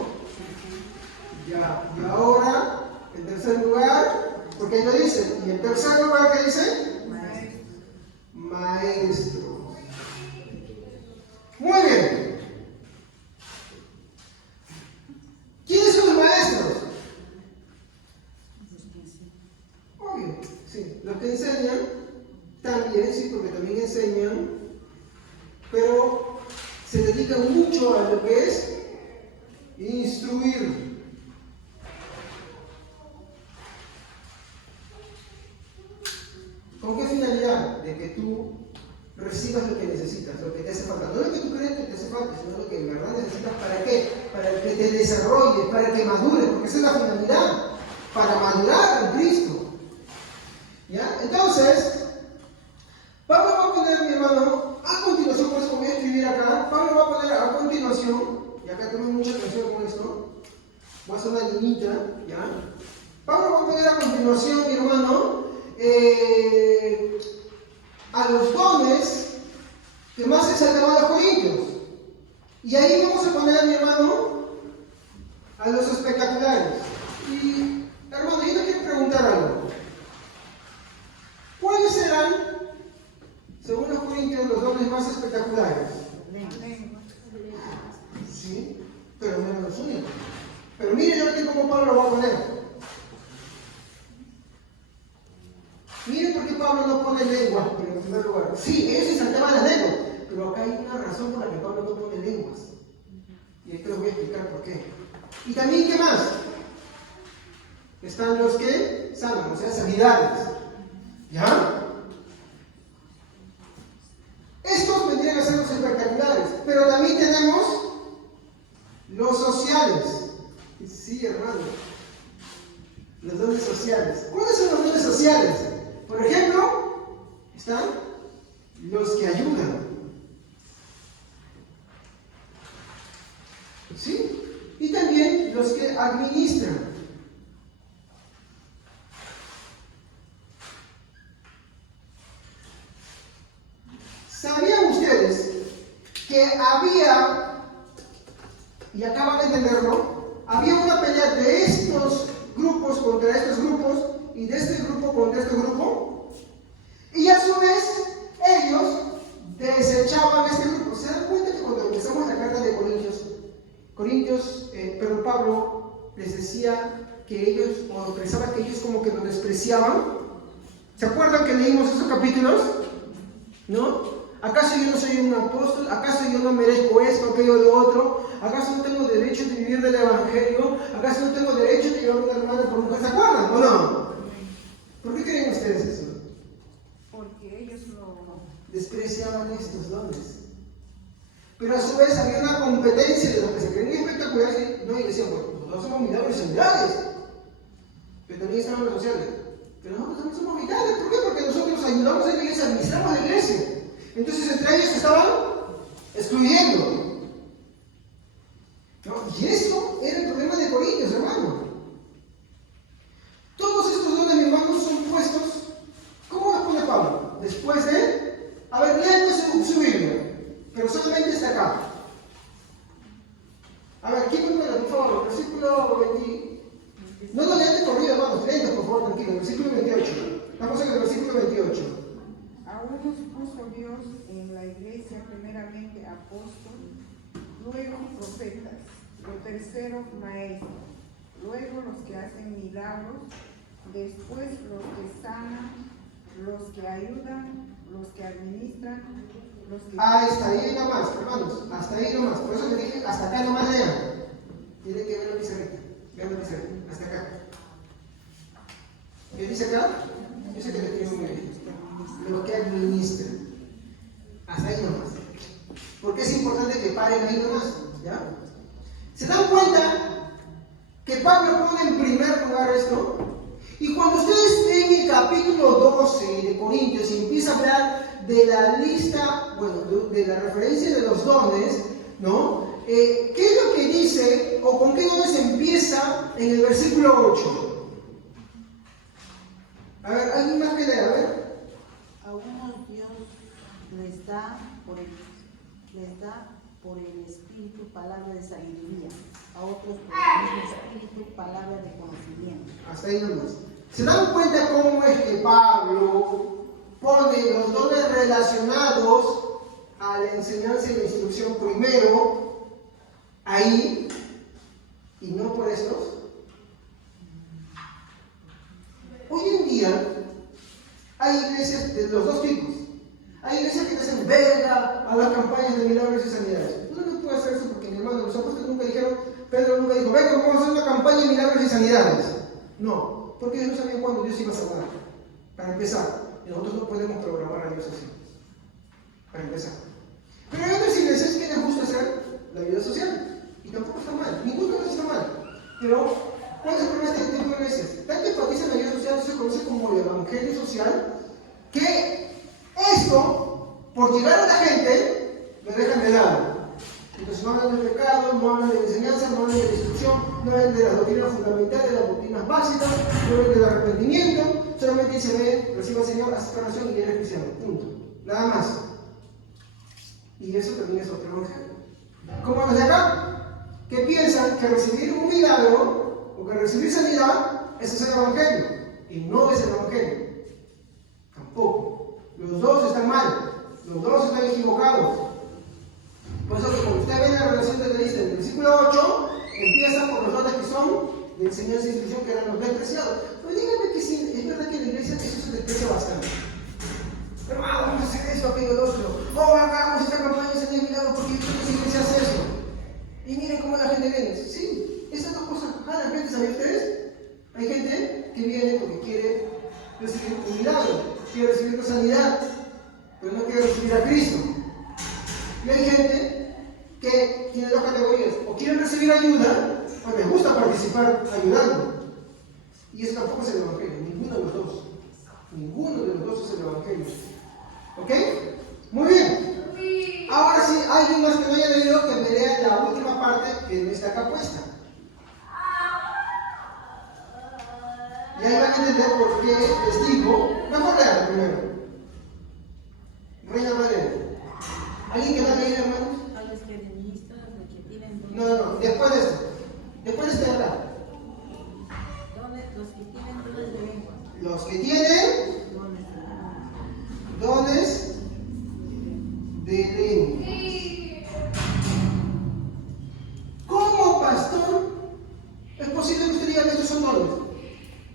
Ya. Y ahora, en tercer lugar, porque lo dice. Y en tercer lugar, ¿qué dice? Maestros. Muy bien. ¿Quiénes son los maestros? Obvio, sí. Los que enseñan, también, sí, porque también enseñan, pero se dedican mucho a lo que es instruir. ¿Con qué finalidad? De que tú recibas lo que necesitas, lo que te hace falta. No lo que tú crees que te hace falta, sino lo que en verdad necesitas. ¿Para qué? Para que te desarrolles, para que madures, porque esa es la finalidad, para madurar en Cristo. ¿Ya? Entonces, Pablo va a poner, mi hermano, a continuación, por eso voy a escribir acá, Pablo va a poner a continuación, y acá tomen mucha atención con esto, voy a hacer una niñita, ¿ya? Pablo va a poner a continuación, mi hermano, a los dones que más exaltaban a los corintios. Y ahí vamos a poner, mi hermano, a los espectaculares. Y, hermano, yo te quiero preguntar algo. ¿Cuáles serán, según los corintios, los dones más espectaculares? Sí, pero no los únicos. Pero mire yo aquí cómo Pablo lo va a poner. Miren por qué Pablo no pone lenguas en primer lugar. Sí, ellos se saltaban las lenguas, pero acá hay una razón por la que Pablo no pone lenguas. Y esto les voy a explicar por qué. Y también, ¿qué más? Están los que sanan, o sea, sanidades. ¿Ya? Estos vendrían a ser los espectaculares, pero también tenemos los sociales. Sí, hermano. Los dones sociales. ¿Cuáles son los dones sociales? Por ejemplo, están los que ayudan. ¿Sí? Y también los que administran. ¿Sabían ustedes que había, y acaban de entenderlo, había una pelea de estos grupos contra estos grupos y de este grupo contra este grupo? Y a su vez, ellos desechaban este grupo. ¿Se dan cuenta que cuando empezamos la carta de Pablo les decía que ellos, o pensaba que ellos como que lo despreciaban? ¿Se acuerdan que leímos esos capítulos? ¿No? ¿Acaso yo no soy un apóstol? ¿Acaso yo no merezco esto, aquello, lo otro? ¿Acaso no tengo derecho de vivir del Evangelio? ¿Acaso no tengo derecho de llevar a una hermana por un... ¿Se acuerdan o no? ¿Por qué creen ustedes eso? Porque ellos lo despreciaban estos dones. Pero a su vez había una competencia de los que se creían espectaculares, ¿no? Y decían, bueno, nosotros somos milagros y sanidades. Pero también estaban los sociales. Pero nosotros también somos vitales. ¿Por qué? Porque nosotros ayudamos a la iglesia, administramos la iglesia. Entonces entre ellos se estaban excluyendo. ¿No? Y eso era el problema de Corintios, hermano. Todos estos dones, mi hermano, son puestos. ¿Cómo los pone Pablo? Después de... A ver, lean su Biblia. Pero solamente está acá. A ver, ¿quién me por favor? Versículo 20. No lo lean de corrido, hermanos. Lean, por favor, tranquilo. Versículo 28. Estamos en el versículo 28. A unos puso Dios en la iglesia primeramente apóstoles, luego profetas, lo tercero maestros, luego los que hacen milagros, después los que sanan, los que ayudan, los que administran, los que... Hasta ahí nomás, hermanos. Hasta ahí nomás. Por eso le dije, hasta acá nomás lean. Tiene que ver lo que dice ahorita. Vean lo que dice ahorita. Hasta acá. ¿Qué dice acá? Yo sé que le tengo muy bien. Lo que administra. Hasta ahí nomás. ¿Por qué es importante que paren ahí nomás? ¿Ya? ¿Se dan cuenta que Pablo pone en primer lugar esto? Y cuando ustedes ven el capítulo 12 de Corintios y empieza a hablar de la lista, bueno, de la referencia de los dones, ¿no? ¿Qué es lo que dice o con qué dones empieza en el versículo 8? A ver, ¿alguien más que lea? A ver. a unos Dios les da por el Espíritu palabra de sabiduría, a otros por el mismo Espíritu palabra de conocimiento. Hasta ahí nomás. ¿Se dan cuenta cómo es que Pablo pone los dones relacionados a la enseñanza y la instrucción primero ahí y no por estos? Hoy en día hay iglesias de los dos tipos. Hay iglesias que te hacen verga a las campañas de milagros y sanidades. Uno no puede hacer eso porque, mi hermano, los apóstoles nunca dijeron, Pedro nunca dijo, venga, vamos a hacer una campaña de milagros y sanidades. No, porque ellos no sabían cuándo Dios iba a sanar. Para empezar, y nosotros no podemos programar a Dios así. Para empezar. Pero hay otras iglesias que les gusta hacer la vida social. Y tampoco está mal. Ningún caso está mal. Pero, ¿cuál es el problema de este tipo de iglesias? Tanto enfatizan la vida social, se conoce como el evangelio social, que esto, por llegar a la gente, lo dejan de lado. Entonces no hablan del pecado, no hablan de la enseñanza, no hablan de la instrucción, no hablan de las doctrinas fundamentales, de las doctrinas básicas, no hablan del arrepentimiento, solamente dice, ve, reciba al Señor, haz separación y eres cristiano. Punto. Nada más. Y eso también es otro evangelio. Como los de acá, que piensan que recibir un milagro o que recibir sanidad, ese es el evangelio. Y no es el evangelio. Tampoco. Los dos están mal. Los dos están equivocados. Por eso que cuando usted ve la relación de la lista del versículo 8, empieza por los dones que son de enseñanza e instrucción, que eran los despreciados. Pero díganme que sí, es verdad que en la iglesia eso se desprecia bastante. Hermano, vamos a hacer esto, aquello, lo otro. Oh, hagamos esta campaña de sanidad y milagros porque yo creo que la iglesia hace eso. Y miren cómo la gente viene. Sí, esas dos cosas jalan gente, ¿saben ustedes? Hay gente que viene porque quiere recibir un milagro, quiere recibir una sanidad, pero no quiere recibir a Cristo. Y hay gente que tiene dos categorías: o quieren recibir ayuda, o les gusta participar ayudando. Y ese tampoco es el Evangelio, ninguno de los dos. Ninguno de los dos es el Evangelio. ¿Ok? Muy bien. Ahora sí, alguien más que no haya leído, que me lea la última parte que no está acá puesta. Y ahí van a entender por qué les digo. Mejor lean primero. Reina Valera. ¿Alguien que no ha leído, hermanos? A los que ministran, los que tienen dones. No, después de esto. Después de este hablar. Los que tienen dones de lengua. Los que tienen dones de lengua. ¿Cómo, pastor, es posible que usted diga que estos son dones?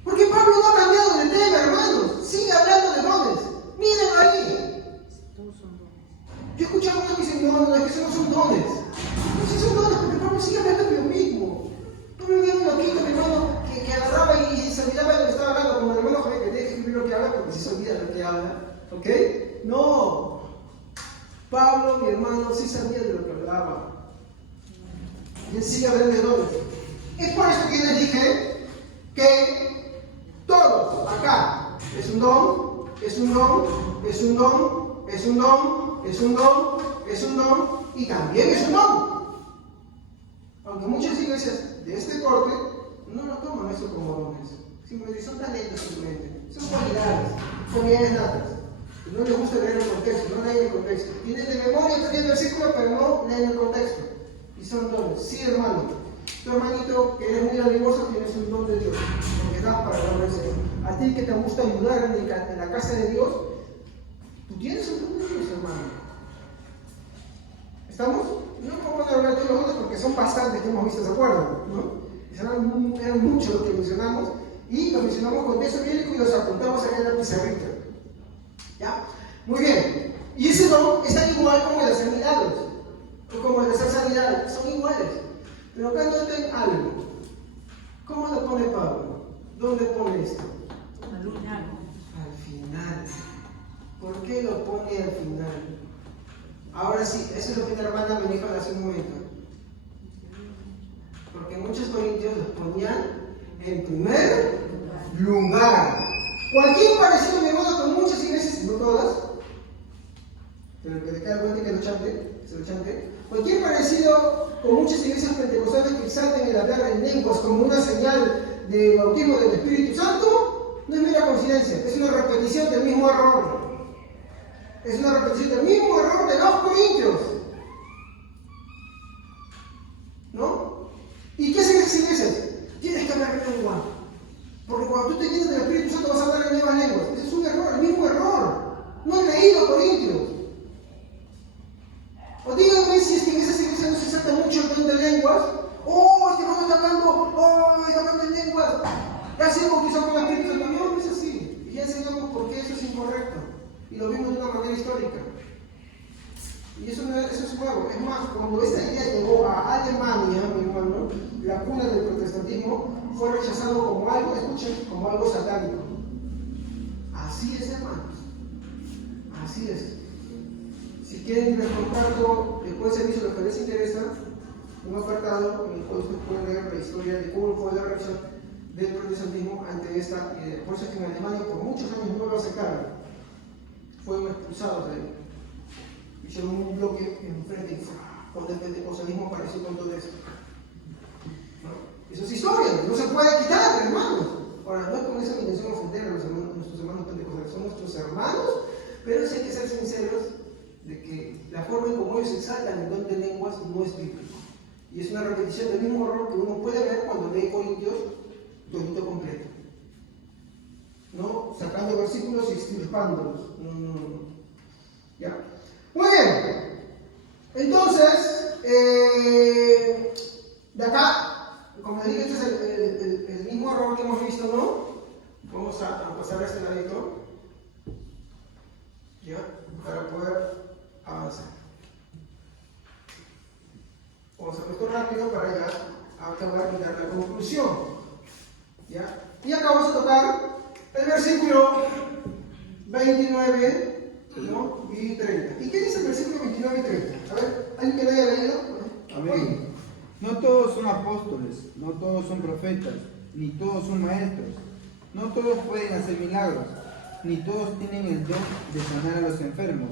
Porque Pablo no ha cambiado de tema, hermanos. Sigue hablando de dones. Miren ahí. Todos son dones. Yo he escuchado a unos que dicen, no, es que esos no son dones. No, sí son dones, porque Pablo sigue hablando de lo mismo. Pablo era un loquito, mi hermano, que agarraba y se olvidaba de lo que estaba hablando, como el hermano Javier, que tiene que escribir lo que habla, porque si se olvida de lo que habla. ¿Ok? No. Pablo, mi hermano, sí sabía de lo que hablaba. Y él sigue hablando de dones. Es por eso que yo les dije que todos acá es un don, es un don, es un don, es un don, es un don, es un don y también es un don. Aunque muchas iglesias de este corte no lo toman esto como dones. Simplemente son talentos, simplemente. Son cualidades natas. Y no les gusta leer el contexto, no leen el contexto. Tienen de memoria el versículo, pero no leen el contexto. Y son dones. Sí, hermano. Tu hermanito, que eres muy alevoso, tienes un don de Dios. Porque das para la obra del Señor. A ti que te gusta ayudar en la casa de Dios, tú tienes un don de Dios, hermano. ¿Estamos? No vamos a hablar de todos los dones porque son bastantes que hemos visto, ¿se acuerdan? ¿No? Eran muchos los que mencionamos y los mencionamos con texto bíblico y los apuntamos acá en la pizarrita. ¿Ya? Muy bien. Y ese don es tan igual como el de hacer milagros, o como el de hacer sanidades, son iguales. Pero acá noten algo. ¿Cómo lo pone Pablo? ¿Dónde pone esto? Al final. Al final. ¿Por qué lo pone al final? Ahora sí, eso es lo que mi hermana me dijo hace un momento. Porque muchos corintios los ponían en primer lugar. Cualquier parecido, mi hermano, con muchas iglesias, no todas, pero el que le cae cuenta que se lo chante. Cualquier parecido con muchas iglesias pentecostales que exalten el hablar en lenguas como una señal de bautismo del Espíritu Santo, no es mera coincidencia, es una repetición del mismo error. Es una repetición del mismo error de los corintios. ¿No? ¿Y qué hacen esas iglesias? Tienes que hablar en lengua. Porque cuando tú te llenas del Espíritu Santo vas a hablar en nuevas lenguas. Ese es un error, el mismo error. No han leído Corintios. O díganme si es que en esas iglesias no se salta mucho el don de lenguas. ¡Oh, este hermano está hablando! ¡Oh, está hablando en lenguas! Ya se bautizó con el Espíritu Santo. No, no es así. Y ya enseñamos por qué eso es incorrecto. Y lo vimos de una manera histórica. Y eso es nuevo. Es más, cuando esta idea llegó a Alemania, mi hermano, la cuna del protestantismo, fue rechazado como algo, escuchen, como algo satánico. Así es, hermanos. Así es. Si quieren les comparto después del servicio lo que les interesa, un apartado en el cual ustedes pueden leer la historia de cómo fue la reacción del protestantismo ante esta idea. Por eso es que en Alemania por muchos años no lo aceptaron. Fueron expulsados de ahí. Hicieron un bloque enfrente y cuando el pentecostalismo apareció con todo eso. ¿No? Eso es historia, no se puede quitar, hermanos. Ahora, no es con esa intención ofender a nuestros hermanos pentecostales, son nuestros hermanos, pero sí hay que ser sinceros de que la forma en cómo ellos exaltan el don de lenguas no es bíblico. Y es una repetición del mismo error que uno puede ver cuando lee Corintios todito completo. ¿No? Sacando versículos y extirpándolos. ¿Ya? Muy bien. Entonces, de acá, como les dije, este es el mismo error que hemos visto, ¿no? Vamos a pasar a este ladito. ¿Ya? Para poder avanzar. Vamos a esto rápido para ya acabar y dar la conclusión. ¿Ya? Y acá vamos a tocar el versículo 29, ¿no? Y 30. ¿Y qué dice el versículo 29 y 30? A ver, ¿alguien que lo haya leído? Amén. No todos son apóstoles, no todos son profetas, ni todos son maestros, No todos pueden hacer milagros, ni todos tienen el don de sanar a los enfermos.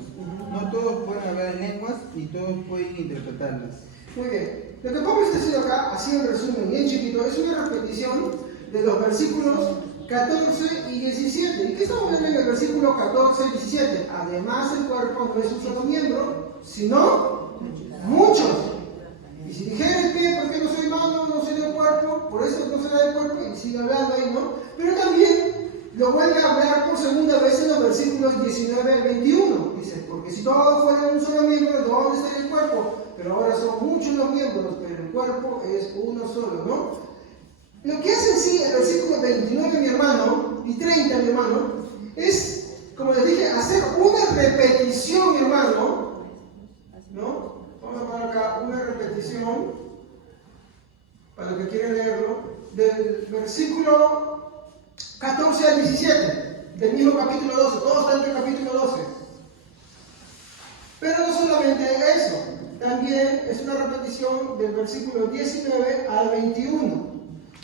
No todos pueden hablar en lenguas, ni todos pueden interpretarlas. Muy bien. Lo que Pablo está haciendo acá, así en resumen, bien chiquito, es una repetición de los versículos 14 y 17. ¿Y qué estamos viendo en el versículo 14 y 17? Además, el cuerpo no es un solo miembro, sino muchos. Y si dijera el pie, ¿por qué no soy mano, no soy del cuerpo? Por eso no será del cuerpo, y sigue hablando ahí, ¿no? Pero también lo vuelve a hablar por segunda vez en los versículos 19 al 21. Dice, porque si todos fueran un solo miembro, ¿dónde estaría el cuerpo? Pero ahora son muchos los miembros, pero el cuerpo es uno solo, ¿no? Lo que hace en sí el versículo 29, mi hermano, y 30, mi hermano, es, como les dije, hacer una repetición, mi hermano, ¿no? Vamos a poner acá una repetición, para los que quieran leerlo, del versículo 14 al 17, del mismo capítulo 12, todo está en el capítulo 12. Pero no solamente eso, también es una repetición del versículo 19 al 21,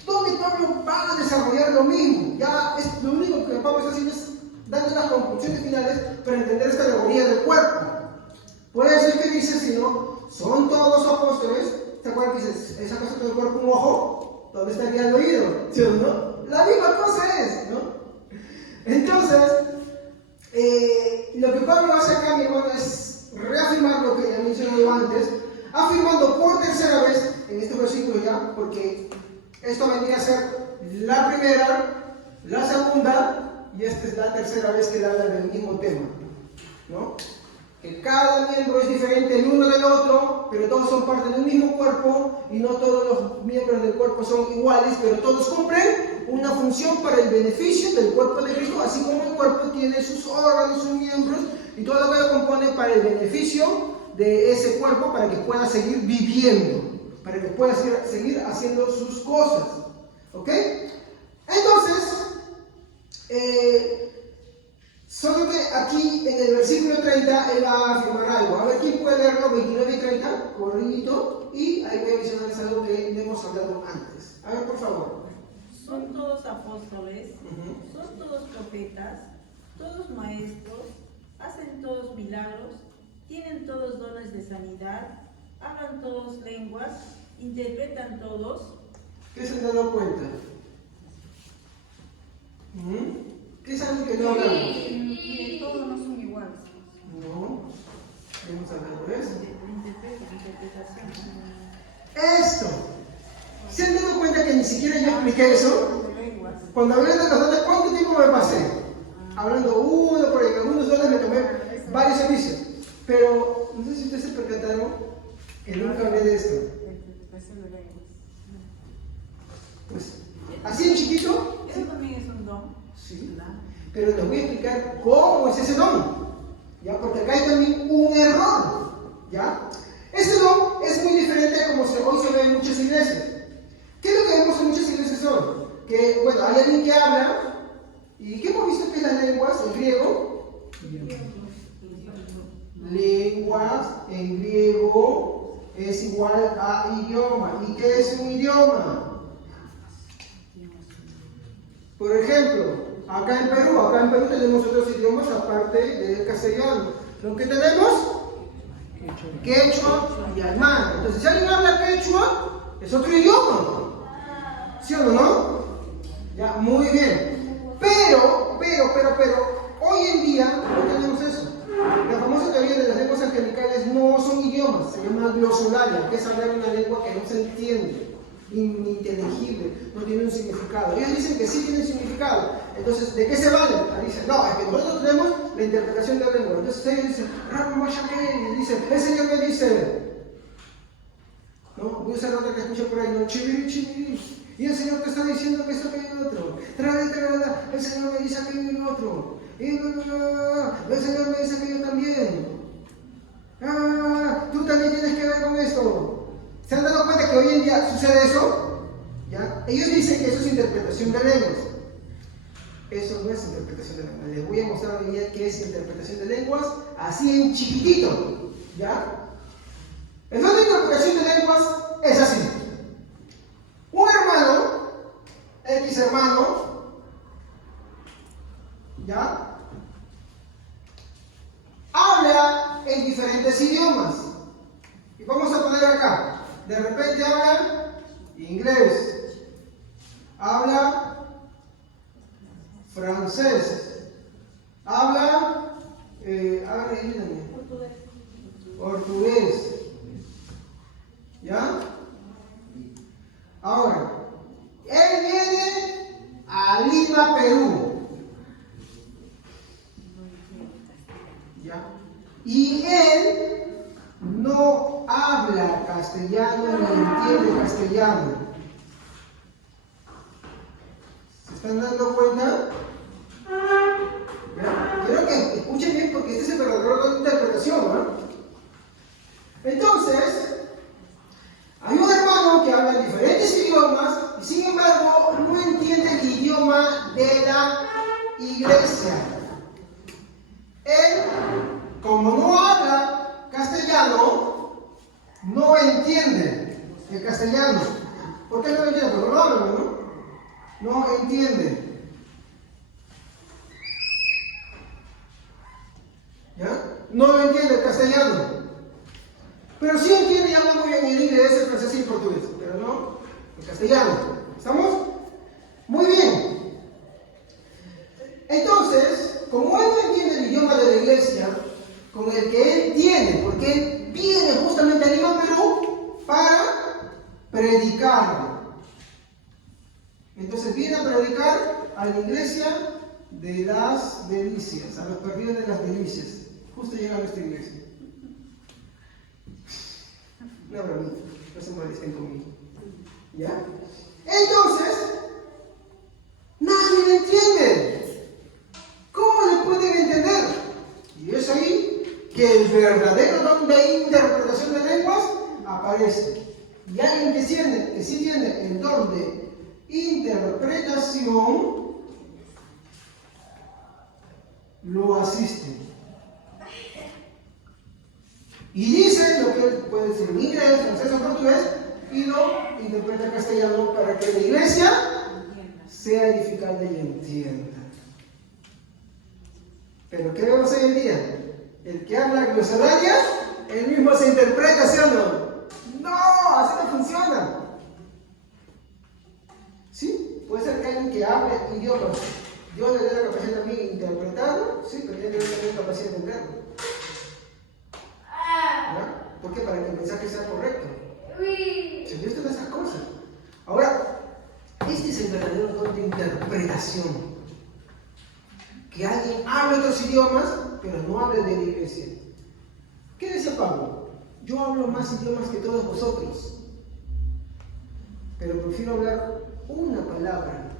donde Pablo va a desarrollar lo mismo. Ya es lo único que Pablo está haciendo es dando las conclusiones finales para entender esta alegoría del cuerpo. Por eso es que dice, si no, son todos apóstoles. ¿Se acuerdan que dice, ¿es acaso todo el cuerpo un ojo? ¿Dónde estaría el oído? ¿Sí o no? La misma cosa es, ¿no? Entonces, lo que Pablo hace acá, mi hermano, es reafirmar lo que ya mencionado antes, afirmando por tercera vez en este versículo ya, porque esto vendría a ser la primera, la segunda, y esta es la tercera vez que habla del mismo tema, ¿no? Que cada miembro es diferente el uno del otro, pero todos son parte de un mismo cuerpo, y no todos los miembros del cuerpo son iguales, pero todos cumplen una función para el beneficio del cuerpo de Cristo, así como el cuerpo tiene sus órganos, sus miembros, y todo lo que lo compone para el beneficio de ese cuerpo, para que pueda seguir viviendo, para que pueda seguir haciendo sus cosas. ¿Ok? Entonces, solo que aquí en el versículo 30 él va a afirmar algo. A ver, ¿quién puede leerlo? 29 y 30, corridito, y ahí voy a mencionarles algo que hemos hablado antes. A ver, por favor. Son todos apóstoles, son todos profetas, todos maestros, hacen todos milagros, tienen todos dones de sanidad, hablan todos lenguas, interpretan todos. ¿Qué se han dado cuenta? ¿Qué es algo que no hablamos? Que todos no son iguales. No, hemos hablado de eso. Interpretación. Esto. ¿Se han dado cuenta que ni siquiera yo expliqué eso? Cuando hablé de los dones, ¿cuánto tiempo me pasé? Hablando uno por ahí, algunos dones me tomé varios servicios. Pero no sé si ustedes se percataron que nunca hablé de esto. Pues, así en chiquito. Eso también es un don. Sí. Pero les voy a explicar cómo es ese don. ¿Ya? Porque acá hay también un error. ¿Ya? Este don es muy diferente a como hoy se ve en muchas iglesias. ¿Qué es lo que vemos en muchas iglesias hoy? Que, bueno, hay alguien que habla, ¿y qué hemos visto que es las lenguas en griego? Lenguas en griego es igual a idioma. ¿Y qué es un idioma? Por ejemplo, acá en Perú tenemos otros idiomas aparte del castellano. Lo que tenemos, quechua y aymara. Entonces, si alguien habla quechua, es otro idioma. ¿Sí o no? Ya, muy bien. Pero, hoy en día no tenemos eso. La famosa teoría de las lenguas angelicales no son idiomas, se llama glosolalia, que es hablar una lengua que no se entiende, ininteligible, no tiene un significado. Ellos dicen que sí tiene un significado. Entonces, ¿de qué se valen? Dicen, no, es que nosotros tenemos la interpretación de la lengua. Entonces ellos dicen, dice, el Señor me dice, ¿no? Voy a usar otra que escucho por ahí, ¿no? Chiviri, chiviri. Y el Señor te está diciendo que esto, que el otro. El Señor me dice aquello y el otro. Y el Señor me dice aquello también. Tú también tienes que ver con esto. ¿Se han dado cuenta que hoy en día sucede eso? ¿Ya? Ellos dicen que eso es interpretación de lenguas. Eso no es interpretación de lenguas. Les voy a mostrar hoy en día qué es interpretación de lenguas, así en chiquitito. ¿Ya? El don de interpretación de lenguas es así. Un hermano, X hermano, ¿ya? Habla en diferentes idiomas. Y vamos a poner acá. De repente habla inglés, habla francés, habla portugués. ¿Ya? Ahora, él viene a Lima, Perú. ¿Ya? Y él no habla castellano ni entiende castellano. ¿Se están dando cuenta? ¿Ya? Quiero que escuchen bien porque este es el verdadero interpretación, ¿no? Entonces, hay un hermano que habla diferentes idiomas y sin embargo no entiende el idioma de la iglesia. Él, como no habla castellano, no entiende el castellano. ¿Por qué no lo entiende? Porque no lo habla, ¿no? No entiende. ¿Ya? No lo entiende el castellano. Pero sí entiende y habla muy bien el inglés, el francés y el portugués, pero no el castellano. ¿Estamos? Muy bien. Entonces, como él no entiende el idioma de la iglesia, con el que él tiene, porque él viene justamente a Lima, Perú, para predicar. Entonces viene a predicar a la iglesia de las delicias, a los perdidos de las delicias. Justo llega a nuestra iglesia. Una bromita, no se molesten conmigo. ¿Ya? Entonces, nadie le entiende. ¿Cómo le pueden entender? Y es ahí que el verdadero don de interpretación de lenguas aparece. Y alguien que sí tiene el don de interpretación lo asiste. Y dice lo que puede ser en inglés, francés o portugués y lo interpreta en castellano para que la iglesia sea edificada y entienda. Pero ¿qué vemos hoy en día? El que habla glosolalia, él mismo se interpreta, ¿sí o no? No, así no funciona. Sí, puede ser que alguien que hable idiomas, Dios le dé la capacidad también de interpretarlo, sí, pero tiene que tener también capacidad de entenderlo. ¿Ya? ¿Por qué? Para que el mensaje sea correcto. Se Dios te da esas cosas. Ahora, este es el verdadero don de interpretación. Que alguien hable otros idiomas, pero no hable de la iglesia. ¿Qué decía Pablo? Yo hablo más idiomas que todos vosotros, pero prefiero hablar una palabra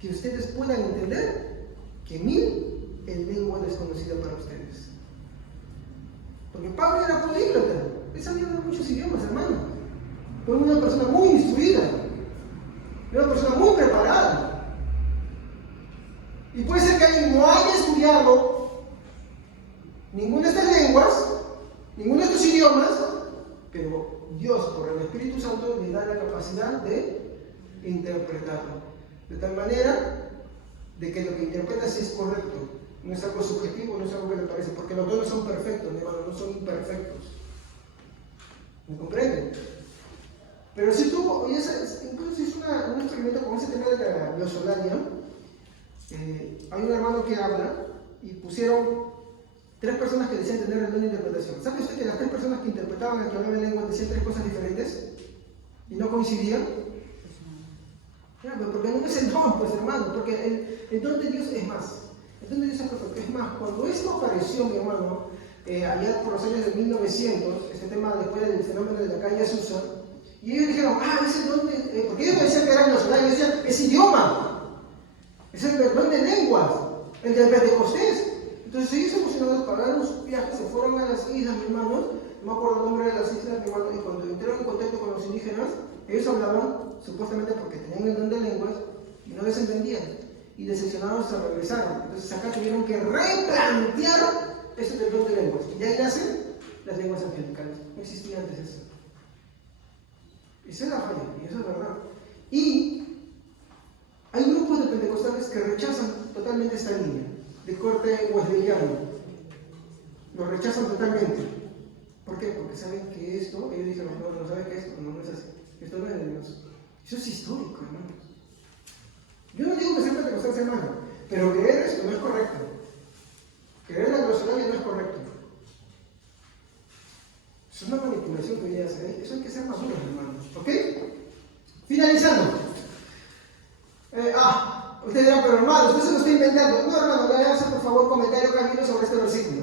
que ustedes puedan entender, que 1000 en lengua desconocida para ustedes. Porque Pablo era políglota, él sabía hablar muchos idiomas, hermano. Fue una persona muy instruida, una persona muy preparada. Y puede ser que alguien no haya estudiado ninguna de estas lenguas, ninguno de estos idiomas, pero Dios, por el Espíritu Santo, le da la capacidad de interpretarlo. De tal manera de que lo que interpreta sí es correcto. No es algo subjetivo, no es algo que le parece, porque los dones son perfectos, mi hermano, no son imperfectos. ¿Me comprenden? Pero si tú, incluso hice un experimento con ese tema de la glosolalia, hay un hermano que habla y pusieron 3 personas que decían tener el don de interpretación. ¿Sabe usted que las 3 personas que interpretaban el que hablaba en lengua decían 3 cosas diferentes? ¿Y no coincidían? Claro, porque no es el don, pues hermano, porque el don de Dios es más. El don de Dios es perfecto. Es más, cuando esto apareció, mi hermano, allá por los años de 1900, este tema después del fenómeno de la calle Azusa, y ellos dijeron, es el don de... porque ellos me decían que eran los soldados, ellos decían, es idioma, es el don de lenguas, el del Pentecostés. Entonces ellos emocionados pagaron sus viajes, se fueron a las islas, mi hermano, no me acuerdo el nombre de las islas, mi hermano, y cuando entraron en contacto con los indígenas, ellos hablaban supuestamente porque tenían el don de lenguas y no les entendían. Y decepcionados se regresaron. Entonces acá tuvieron que replantear eso del don de lenguas. Y ahí nacen las lenguas angelicales. No existía antes eso. Esa es la falla, y eso es verdad. Y hay grupos de pentecostales que rechazan totalmente esta línea, de corte wesleyano. Lo rechazan totalmente. ¿Por qué? Porque saben que esto, ellos dicen, no saben que esto no es así. Esto no es de Dios. Eso es histórico, hermanos. Yo no digo que sea pentecostal sea malo, pero creer esto no es correcto. Creer la glosalia no es correcto. Eso es una manipulación que ya se. Eso hay que ser maduros, hermanos. ¿Ok? Finalizando. Usted dirá, pero hermano, usted se lo está inventando. No, hermano, léanse por favor comentario Calvino sobre este versículo.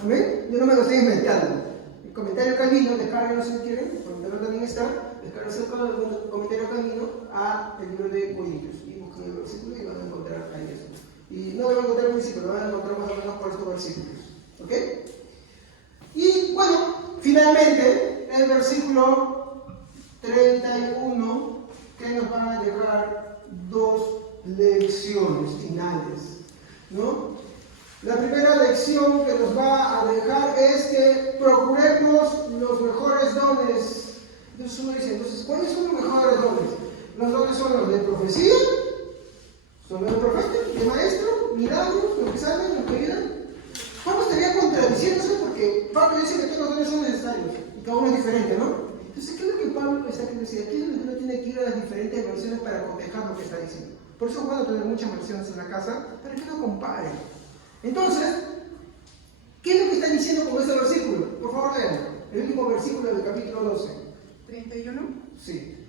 ¿Amén? Yo no me lo estoy inventando. El comentario Calvino, descárguenlo si quieren, el comentario también está, descárguense el comentario Calvino al libro de Corintios. Y busquen el versículo y van a encontrar ahí eso. Y no van a encontrar el versículo, lo van a encontrar más o menos por estos versículos. ¿Ok? Y bueno, finalmente, el versículo 31, que nos van a dejar dos lecciones finales, ¿no? La primera lección que nos va a dejar es que procuremos los mejores dones. Entonces uno dice, entonces, ¿cuáles son los mejores dones? Los dones son los de profecía, son los de profeta, de maestro, milagros, los que saben, los que ayudan. Pablo estaría contradiciéndose porque Pablo dice que todos los dones son necesarios y cada uno es diferente, ¿no? Entonces, ¿qué es lo que Pablo está queriendo decir? Aquí es donde uno tiene que ir a las diferentes versiones para cotejar lo que está diciendo. Por eso es bueno tener muchas versiones en la casa para que no comparen. Entonces, ¿qué es lo que está diciendo con este versículo? Por favor, lean. El último versículo del capítulo 12. 31. Sí.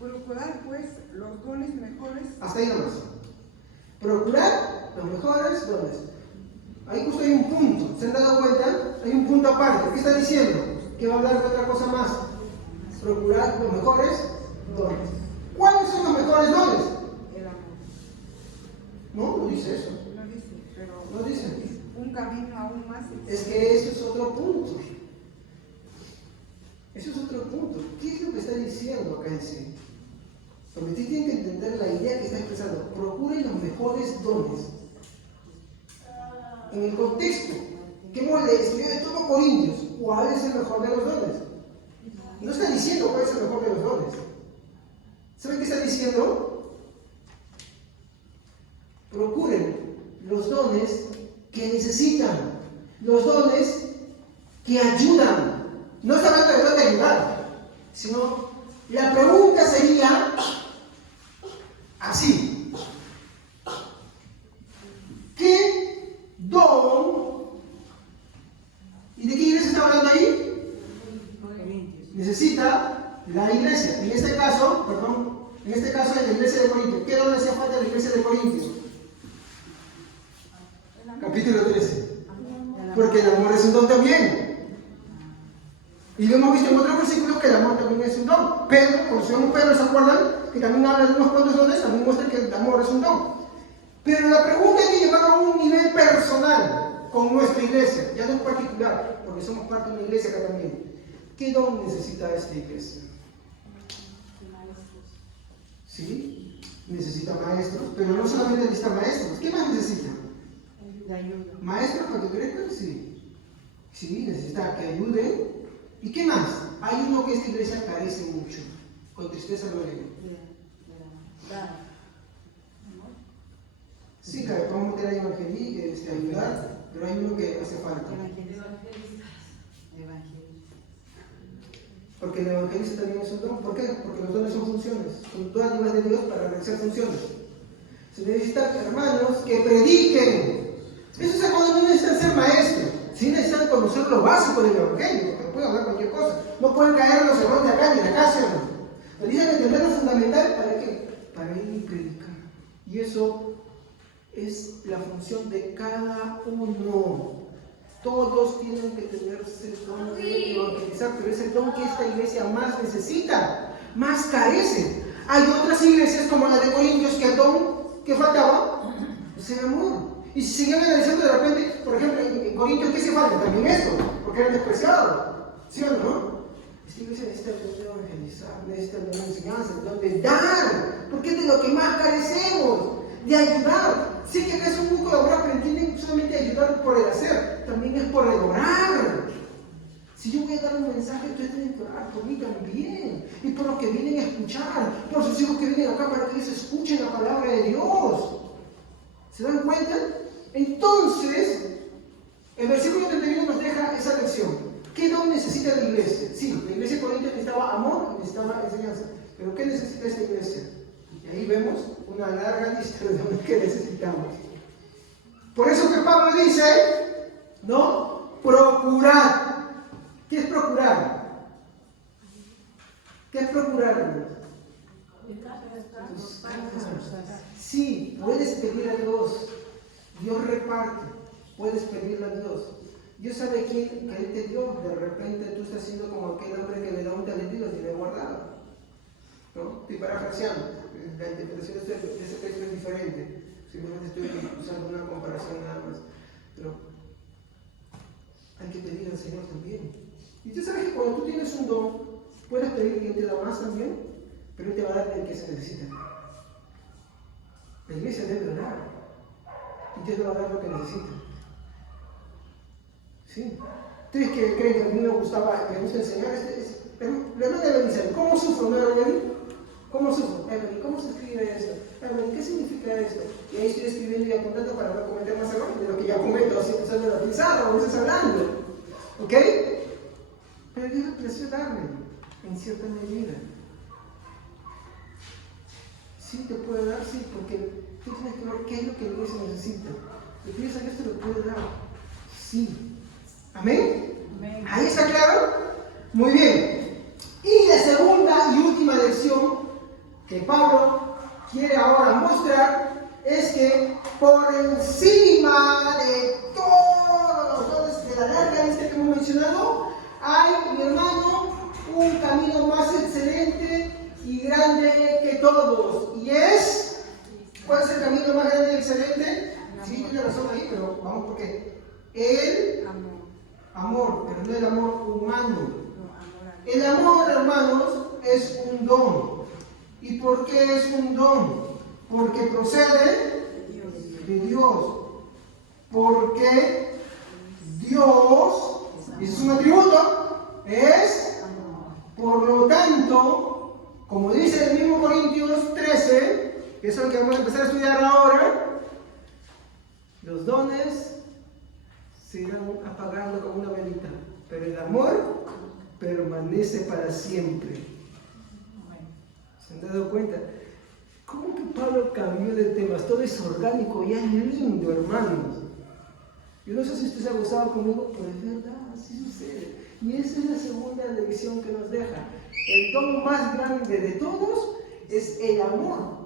Procurar pues los dones mejores. Hasta ahí nomás. Procurar los mejores dones. Ahí justo hay un punto. ¿Se han dado cuenta? Hay un punto aparte. ¿Qué está diciendo? Que va a hablar de otra cosa más. Procurar los mejores dones. ¿Cuáles son los mejores dones? El amor. No, no dice eso. No dice, pero No dice. un camino aún más. Es que eso es otro punto. Eso es otro punto. ¿Qué es lo que está diciendo acá en sí? Porque usted tiene que entender la idea que está expresando. Procuren los mejores dones. En el contexto que hemos estudiado de todo Corintios, ¿cuál es el mejor de los dones? No está diciendo cuál es el mejor de los dones. ¿Saben qué está diciendo? Procuren los dones que necesitan, los dones que ayudan. No está hablando de dones de ayudar, sino la pregunta sería así: ¿qué don? ¿Y de qué iglesia está hablando ahí? Necesita la iglesia. En este caso, en la iglesia de Corintios. ¿Qué don hacía falta a la iglesia de Corintios? Capítulo 13. Porque el amor es un don también. Y lo hemos visto en otros versículos que el amor también es un don. Pedro, por si no Pedro, ¿se acuerdan? Que también habla de unos cuantos dones, también muestra que el amor es un don. Pero la pregunta hay que llevarlo a un nivel personal con nuestra iglesia, ya no en particular, porque somos parte de una iglesia acá también. ¿Qué don necesita esta iglesia? ¿Sí? Necesita maestros, pero no solamente necesita maestros. ¿Qué más necesita? ¿Maestros para que crezcan? Sí. Sí, necesita que ayuden. ¿Y qué más? Hay uno que esta iglesia carece mucho. Con tristeza lo digo. Sí, que podemos meter a evangelizar, ayudar, pero hay uno que hace falta. Porque el evangelista también es un don. ¿Por qué? Porque los dones son funciones. Son todas las de Dios para realizar funciones. Se necesitan hermanos que prediquen. Esos hermanos no necesitan ser maestros. Sí necesitan conocer lo básico del evangelio. Porque pueden hablar cualquier cosa. No pueden caer los errores de acá ni de acá, hermano. Necesitan entender lo fundamental. ¿Para qué? Para ir y predicar. Y eso es la función de cada uno. Todos tienen que tener ese don de evangelizar, pero es el don que esta iglesia más necesita, más carece. Hay otras iglesias como la de Corintios que el don que faltaba es el amor. Y si siguen analizando de repente, por ejemplo, en Corintios, ¿qué se falta? También esto, porque eran despreciados. ¿Sí o no? Esta iglesia necesita el don de evangelizar, necesita el don de enseñanza, el don de dar, porque es de lo que más carecemos, de ayudar. Sí que acá es un poco de obrar, pero entienden solamente ayudar por el hacer, también es por el orar. Si yo voy a dar un mensaje, ustedes tienen que orar por mí también, y por los que vienen a escuchar, por sus hijos que vienen acá para que ellos escuchen la palabra de Dios. ¿Se dan cuenta? Entonces, el versículo 31 nos deja esa lección. ¿Qué don necesita la iglesia? Sí, la iglesia de Corintios necesitaba amor y necesitaba enseñanza. Pero ¿qué necesita esta iglesia? Y ahí vemos una larga lista de dones que necesitamos. Por eso que Pablo dice, ¿no? Procurar. ¿Qué es procurar? ¿Qué es procurar, hermanos? Sí, puedes pedir a Dios. Dios reparte. Puedes pedirle a Dios. Dios sabe quién que Él te dio. De repente tú estás siendo como aquel hombre que le da un talento y lo tiene guardado. ¿No? Estoy parafraseando. La interpretación de ese texto es diferente. Simplemente estoy usando una comparación nada más. Pero hay que pedir al Señor también. Y tú sabes que cuando tú tienes un don, puedes pedir que Él te da más también, pero Él te va a dar el que se necesita. La iglesia debe orar. Y Dios te va a dar lo que necesita. ¿Sí? ¿Ustedes que creen que a mí me gusta enseñar? La hermana Evelyn, ¿cómo sufro, no, Evelyn? ¿Cómo sufro? Evelyn, ¿cómo se escribe esto? Evelyn, ¿qué significa esto? Y ahí estoy escribiendo y apuntando para no cometer más errores de lo que ya cometo, así usando la pisada o a veces hablando. ¿Ok? Pero Dios apreció darme en cierta medida. Sí, te puede dar, sí, porque tú tienes que ver qué es lo que la iglesia necesita. La iglesia Dios te lo puede dar. Sí. ¿Amén? Amén. ¿Ahí está claro? Muy bien. Y la segunda y última lección que Pablo quiere ahora mostrar es que por encima de todos los dones de la larga lista que hemos mencionado, hay, mi hermano, un camino más excelente y grande que todos. Y es, ¿cuál es el camino más grande y excelente? Sí, tiene razón ahí, pero vamos porque el amor, pero no el amor humano. El amor, hermanos, es un don. ¿Y por qué es un don? Porque procede de Dios. Porque Dios, y es un atributo, es, por lo tanto, como dice el mismo Corintios 13, que es el que vamos a empezar a estudiar ahora, los dones se irán apagando como una velita, pero el amor permanece para siempre. ¿Se han dado cuenta? ¿Cómo que Pablo cambió de temas? Todo es orgánico y es lindo, hermanos. Yo no sé si usted se ha gozado conmigo, pero es verdad, así sucede. Y esa es la segunda lección que nos deja. El don más grande de todos es el amor.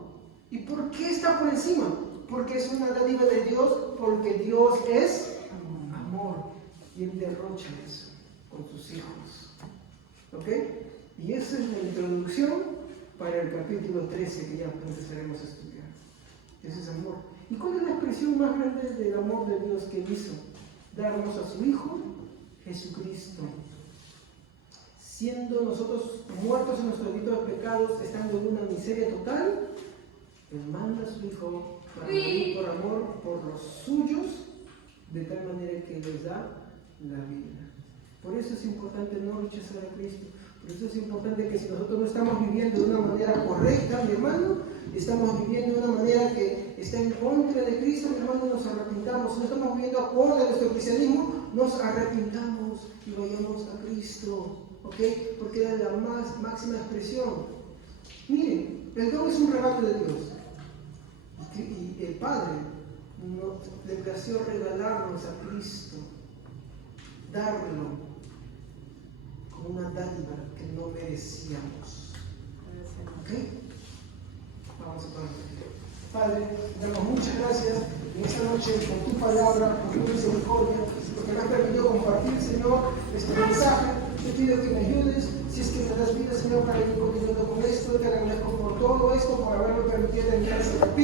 ¿Y por qué está por encima? Porque es una dádiva de Dios, porque Dios es amor. Y Él derrocha eso con sus hijos. ¿Ok? Y esa es la introducción para el capítulo 13 que ya empezaremos a estudiar. Ese es amor. ¿Y cuál es la expresión más grande del amor de Dios que hizo? Darnos a su Hijo, Jesucristo. Siendo nosotros muertos en nuestros delitos de pecados, estando en una miseria total, Él manda a su Hijo para morir por amor por los suyos, de tal manera que les da la vida. Por eso es importante no rechazar a Cristo. Por eso es importante que si nosotros no estamos viviendo de una manera correcta, mi hermano, estamos viviendo de una manera que está en contra de Cristo, mi hermano, nos arrepintamos. Si no estamos viviendo acorde a nuestro cristianismo, nos arrepintamos y vayamos a Cristo. ¿Ok? Porque es la máxima expresión. Miren, el don es un regalo de Dios. Y el Padre le plació regalarnos a Cristo, darlo como una dádiva que no merecíamos. ¿Ok? Vamos a poner. Padre, damos muchas gracias en esta noche por tu palabra, por tu misericordia, porque me has permitido compartir, Señor, este mensaje. Te pido que me ayudes, si es que me das vida, Señor, para ir continuando con esto. Te agradezco por todo esto, por haberme permitido entrar a este capítulo.